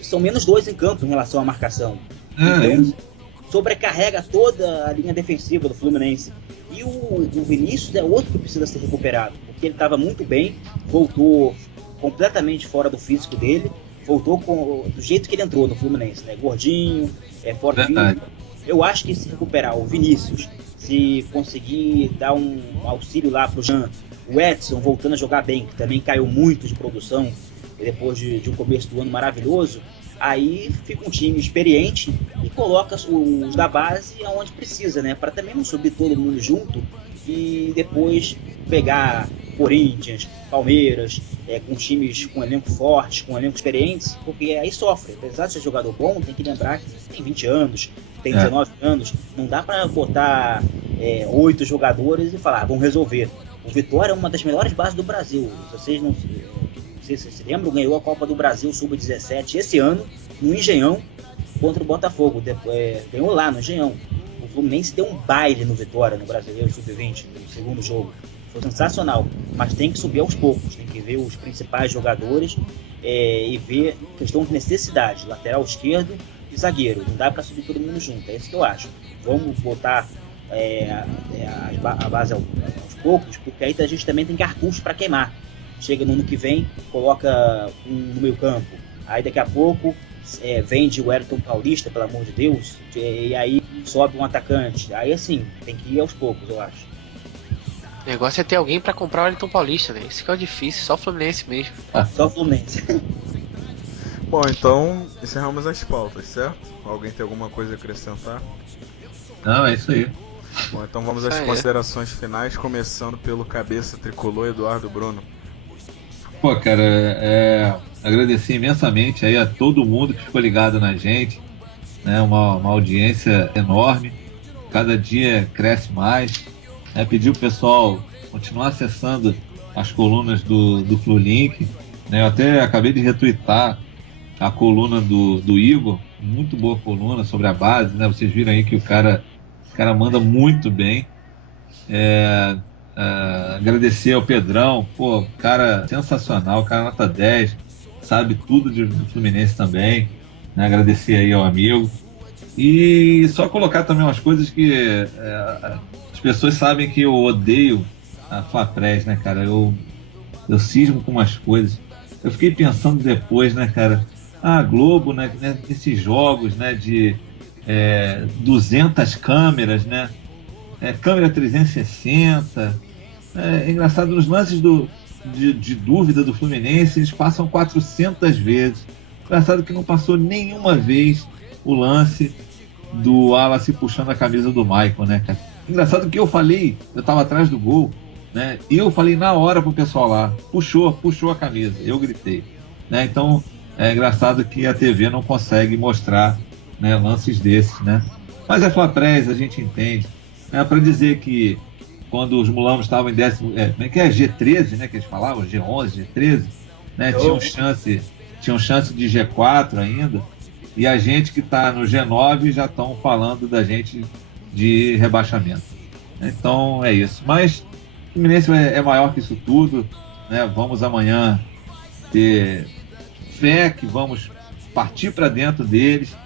são menos dois em campo em relação à marcação. Então, sobrecarrega toda a linha defensiva do Fluminense. E o Vinícius é outro que precisa ser recuperado, porque ele estava muito bem, voltou completamente fora do físico dele, voltou do jeito que ele entrou no Fluminense, né? Gordinho, fortinho. Eu acho que se recuperar o Vinícius, se conseguir dar um auxílio lá pro Jean, o Edson voltando a jogar bem, que também caiu muito de produção depois de um começo do ano maravilhoso, aí fica um time experiente e coloca os da base aonde precisa, né? Para também não subir todo mundo junto e depois pegar Corinthians, Palmeiras, com times com elenco forte, com elenco experientes, porque aí sofre. Apesar de ser jogador bom, tem que lembrar que tem 20 anos, tem 19 anos, não dá para botar 8 jogadores e falar, vamos resolver. O Vitória é uma das melhores bases do Brasil. Vocês não sei se se lembram, ganhou a Copa do Brasil Sub-17 esse ano, no Engenhão, contra o Botafogo. Ganhou lá no Engenhão. O Fluminense deu um baile no Vitória, no Brasileiro Sub-20, no segundo jogo. Foi sensacional, mas tem que subir aos poucos, tem que ver os principais jogadores e ver questão de necessidade, lateral esquerdo e zagueiro. Não dá para subir todo mundo junto, é isso que eu acho. Vamos botar a base aos poucos, porque aí a gente também tem cartucho para queimar. Chega no ano que vem, coloca no meio campo, aí daqui a pouco vende o Elton Paulista, pelo amor de Deus, e aí sobe um atacante. Aí assim, tem que ir aos poucos, eu acho. O negócio é ter alguém pra comprar o Wellington Paulista, né? Isso que é o difícil, só o Fluminense mesmo. Só o Fluminense. Bom, então encerramos as pautas, certo? Alguém tem alguma coisa a acrescentar? Não, é isso aí. Bom, então vamos às considerações finais, começando pelo cabeça tricolor Eduardo Bruno. Pô, cara, agradecer imensamente aí a todo mundo que ficou ligado na gente, né? Uma audiência enorme, cada dia cresce mais. Pedir o pessoal continuar acessando as colunas do Flulink, né? Eu até acabei de retweetar a coluna do Igor, muito boa coluna sobre a base, né? Vocês viram aí que o cara manda muito bem. Agradecer ao Pedrão, pô, cara sensacional, cara nota 10, sabe tudo do Fluminense também, né? Agradecer aí ao amigo e só colocar também umas coisas que as pessoas sabem que eu odeio a Flapress, né, cara? Eu cismo com umas coisas. Eu fiquei pensando depois, né, cara? A Globo, né, nesses jogos, né, de 200 câmeras, né? Câmera 360. É engraçado, nos lances de dúvida do Fluminense, eles passam 400 vezes. Engraçado que não passou nenhuma vez o lance do Wallace puxando a camisa do Michael, né, cara? Engraçado que eu falei, eu tava atrás do gol, né? E eu falei na hora pro pessoal lá, puxou a camisa, eu gritei, né? Então é engraçado que a TV não consegue mostrar, né, lances desses, né? Mas é Flapress, a gente entende. Para dizer que quando os mulambos estavam em décimo, como é que é? G13, né? Que eles falavam, G11, G13, né? Tinham chance de G4 ainda. E a gente que está no G9 já estão falando da gente de rebaixamento. Então é isso. Mas o Fluminense é maior que isso tudo, né? Vamos amanhã ter fé que vamos partir para dentro deles,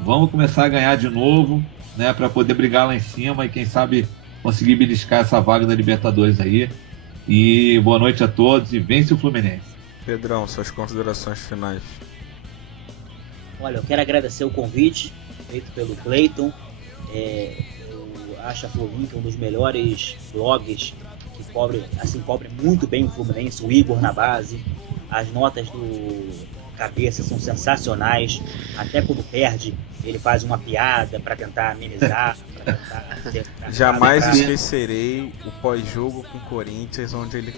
vamos começar a ganhar de novo, né? Para poder brigar lá em cima e quem sabe conseguir beliscar essa vaga da Libertadores aí. E boa noite a todos e vence o Fluminense. Pedrão, suas considerações finais. Olha, eu quero agradecer o convite feito pelo Cleiton. Eu acho a Flulink um dos melhores blogs que cobre muito bem o Fluminense, o Igor na base, as notas do Cabeça são sensacionais. Até quando perde, ele faz uma piada para tentar amenizar. Jamais esquecerei o pós-jogo com o Corinthians, onde ele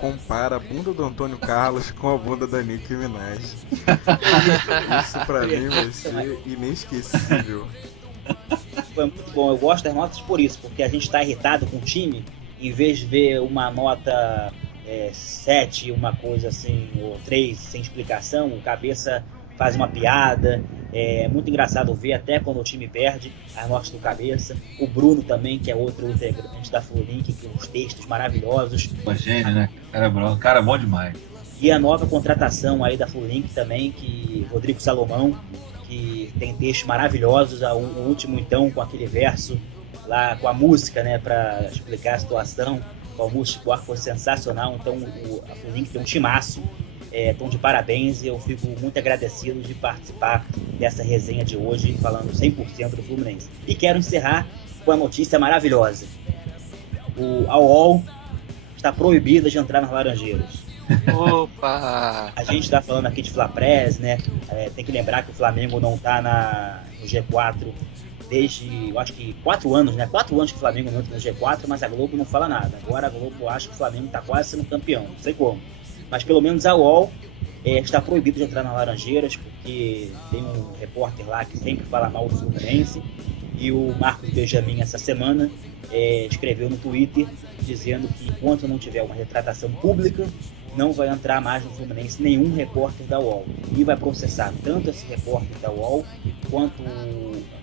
compara a bunda do Antônio Carlos com a bunda da Nicki Minaj. Isso pra mim vai ser inesquecível. Foi muito bom, eu gosto das notas por isso, porque a gente tá irritado com o time, em vez de ver uma nota 7, uma coisa assim, ou 3, sem explicação, o Cabeça faz uma piada. É muito engraçado ver até quando o time perde as notas do Cabeça. O Bruno também, que é outro integrante da Flulink, que tem uns textos maravilhosos. Pô, gênio, né? Cara bom demais. E a nova contratação aí da Flulink também, que Rodrigo Salomão, que tem textos maravilhosos. O último, então, com aquele verso lá, com a música, né, para explicar a situação. Com a música, o ar foi sensacional. Então, a Flulink tem um timaço. Estão de parabéns e eu fico muito agradecido de participar dessa resenha de hoje, falando 100% do Fluminense. E quero encerrar com a notícia maravilhosa. A UOL está proibida de entrar nas Laranjeiras. Opa! A gente está falando aqui de Fla-Press, né? Tem que lembrar que o Flamengo não está no G4 desde, eu acho que 4 anos, né? 4 anos que o Flamengo não entra no G4, mas a Globo não fala nada. Agora a Globo acha que o Flamengo está quase sendo campeão, não sei como. Mas pelo menos a UOL está proibido de entrar nas Laranjeiras, porque tem um repórter lá que sempre fala mal do Fluminense, e o Marcos Benjamin essa semana escreveu no Twitter dizendo que enquanto não tiver uma retratação pública, não vai entrar mais no Fluminense nenhum repórter da UOL, e vai processar tanto esse repórter da UOL quanto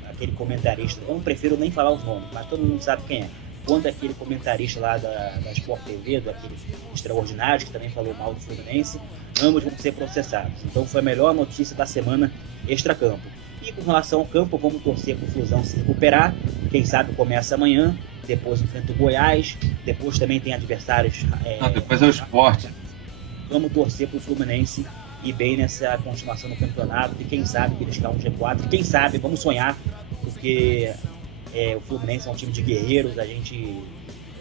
aquele comentarista. Eu não prefiro nem falar os nomes, mas todo mundo sabe quem é. Quando aquele comentarista lá da Sport TV, daquele Extraordinário, que também falou mal do Fluminense, ambos vão ser processados. Então foi a melhor notícia da semana extracampo. E com relação ao campo, vamos torcer para o Flusão se recuperar. Quem sabe começa amanhã, depois enfrenta o Goiás, depois também tem adversários... depois é o Sport. Vamos torcer para o Fluminense ir bem nessa continuação do campeonato e quem sabe beliscar um G4. Quem sabe, vamos sonhar, porque... o Fluminense é um time de guerreiros, a gente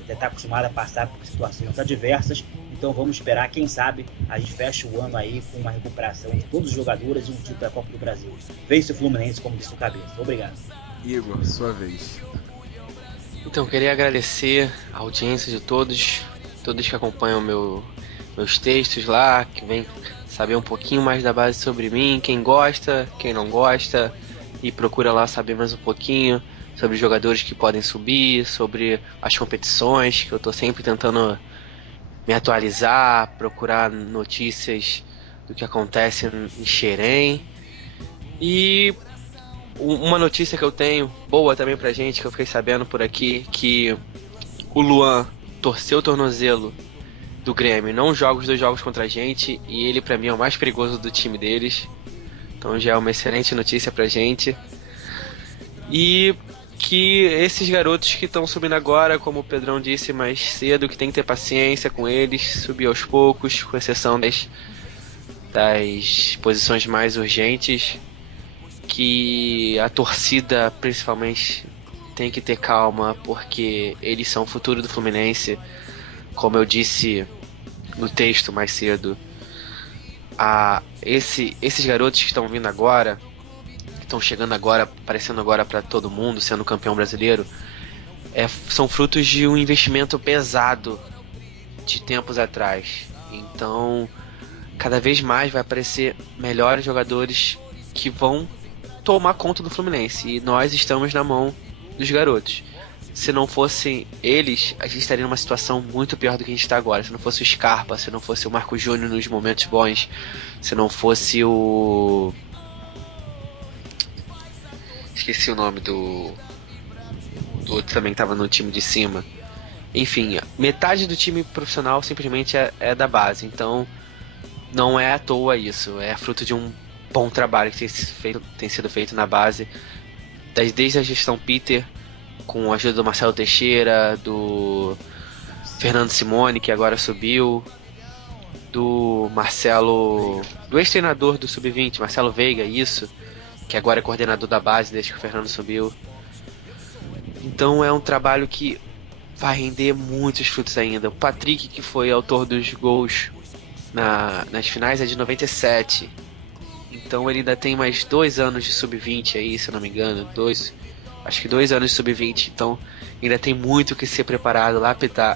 está acostumado a passar por situações adversas, então vamos esperar, quem sabe a gente fecha o ano aí com uma recuperação de todos os jogadores e um título da Copa do Brasil. Vence o Fluminense, como disse o Cabeça. Obrigado. Igor, sua vez. Então, queria agradecer a audiência de todos que acompanham meus textos lá, que vem saber um pouquinho mais da base sobre mim, quem gosta, quem não gosta, e procura lá saber mais um pouquinho sobre os jogadores que podem subir, sobre as competições, que eu estou sempre tentando me atualizar, procurar notícias do que acontece em Xerém. E uma notícia que eu tenho, boa também pra gente, que eu fiquei sabendo por aqui, que o Luan torceu o tornozelo do Grêmio, não joga os 2 jogos contra a gente, e ele pra mim é o mais perigoso do time deles. Então já é uma excelente notícia pra gente. E que esses garotos que estão subindo agora, como o Pedrão disse mais cedo, que tem que ter paciência com eles, subir aos poucos, com exceção das posições mais urgentes, que a torcida principalmente tem que ter calma, porque eles são o futuro do Fluminense. Como eu disse no texto mais cedo, esses garotos que estão vindo agora, estão chegando agora, aparecendo agora para todo mundo, sendo campeão brasileiro, são frutos de um investimento pesado de tempos atrás. Então, cada vez mais vai aparecer melhores jogadores que vão tomar conta do Fluminense, e nós estamos na mão dos garotos. Se não fossem eles, a gente estaria numa situação muito pior do que a gente está agora. Se não fosse o Scarpa, se não fosse o Marco Júnior nos momentos bons, se não fosse o... esqueci o nome do outro também que estava no time de cima. Enfim, metade do time profissional simplesmente é da base. Então não é à toa isso. É fruto de um bom trabalho que tem sido feito na base, desde a gestão Peter, com a ajuda do Marcelo Teixeira, do Fernando Simone, que agora subiu, do Marcelo, do ex-treinador do Sub-20, Marcelo Veiga, isso, que agora é coordenador da base desde que o Fernando subiu. Então é um trabalho que vai render muitos frutos ainda. O Patrick, que foi autor dos gols nas finais é de 97. Então ele ainda tem mais 2 anos de sub-20 aí, se eu não me engano. Acho que 2 anos de sub-20. Então ainda tem muito que ser preparado,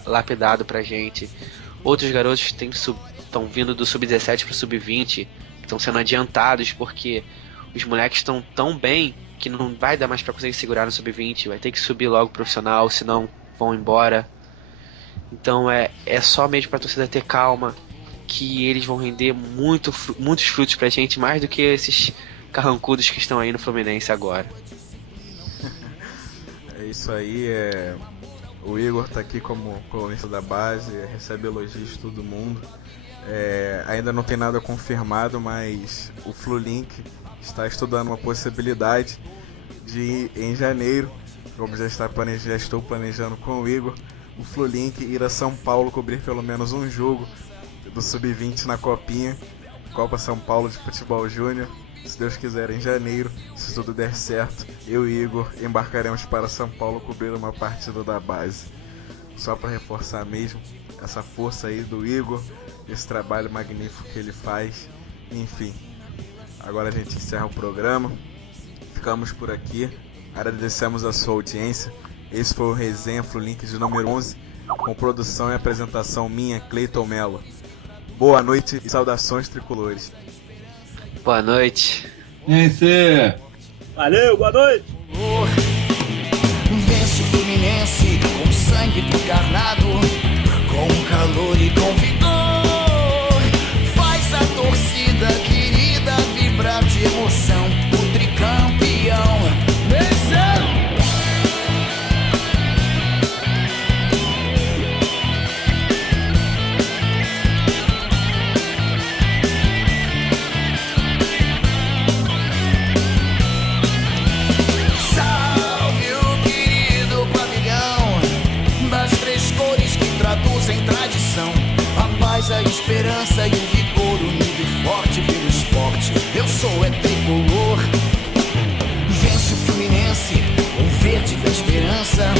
lapidado pra gente. Outros garotos estão vindo do sub-17 pro sub-20, estão sendo adiantados porque os moleques estão tão bem que não vai dar mais pra conseguir segurar no sub-20. Vai ter que subir logo pro profissional, senão vão embora. Então é só mesmo pra torcida ter calma, que eles vão render muitos frutos pra gente, mais do que esses carrancudos que estão aí no Fluminense agora. É isso aí, o Igor tá aqui como colunista da base, recebe elogios de todo mundo. Ainda não tem nada confirmado, mas o Flulink está estudando uma possibilidade de, em janeiro, como já estou planejando com o Igor, o Flulink ir a São Paulo cobrir pelo menos um jogo do Sub-20 na Copinha, Copa São Paulo de Futebol Júnior. Se Deus quiser, em janeiro, se tudo der certo, eu e Igor embarcaremos para São Paulo cobrir uma partida da base. Só para reforçar mesmo essa força aí do Igor, esse trabalho magnífico que ele faz. Enfim, agora a gente encerra o programa. Ficamos por aqui. Agradecemos a sua audiência. Esse foi o Resenha Flulink de número 11, com produção e apresentação minha, Cleiton Mello. Boa noite e saudações tricolores. Boa noite. Valeu, boa noite. Vence o Fluminense com sangue encarnado, com calor e com vigor. Faz a torcida querida vibrar de emoção. O tricampeão venceu. A esperança e o vigor unido forte pelo esporte. Eu sou tricolor. Vence o Fluminense, o verde da esperança.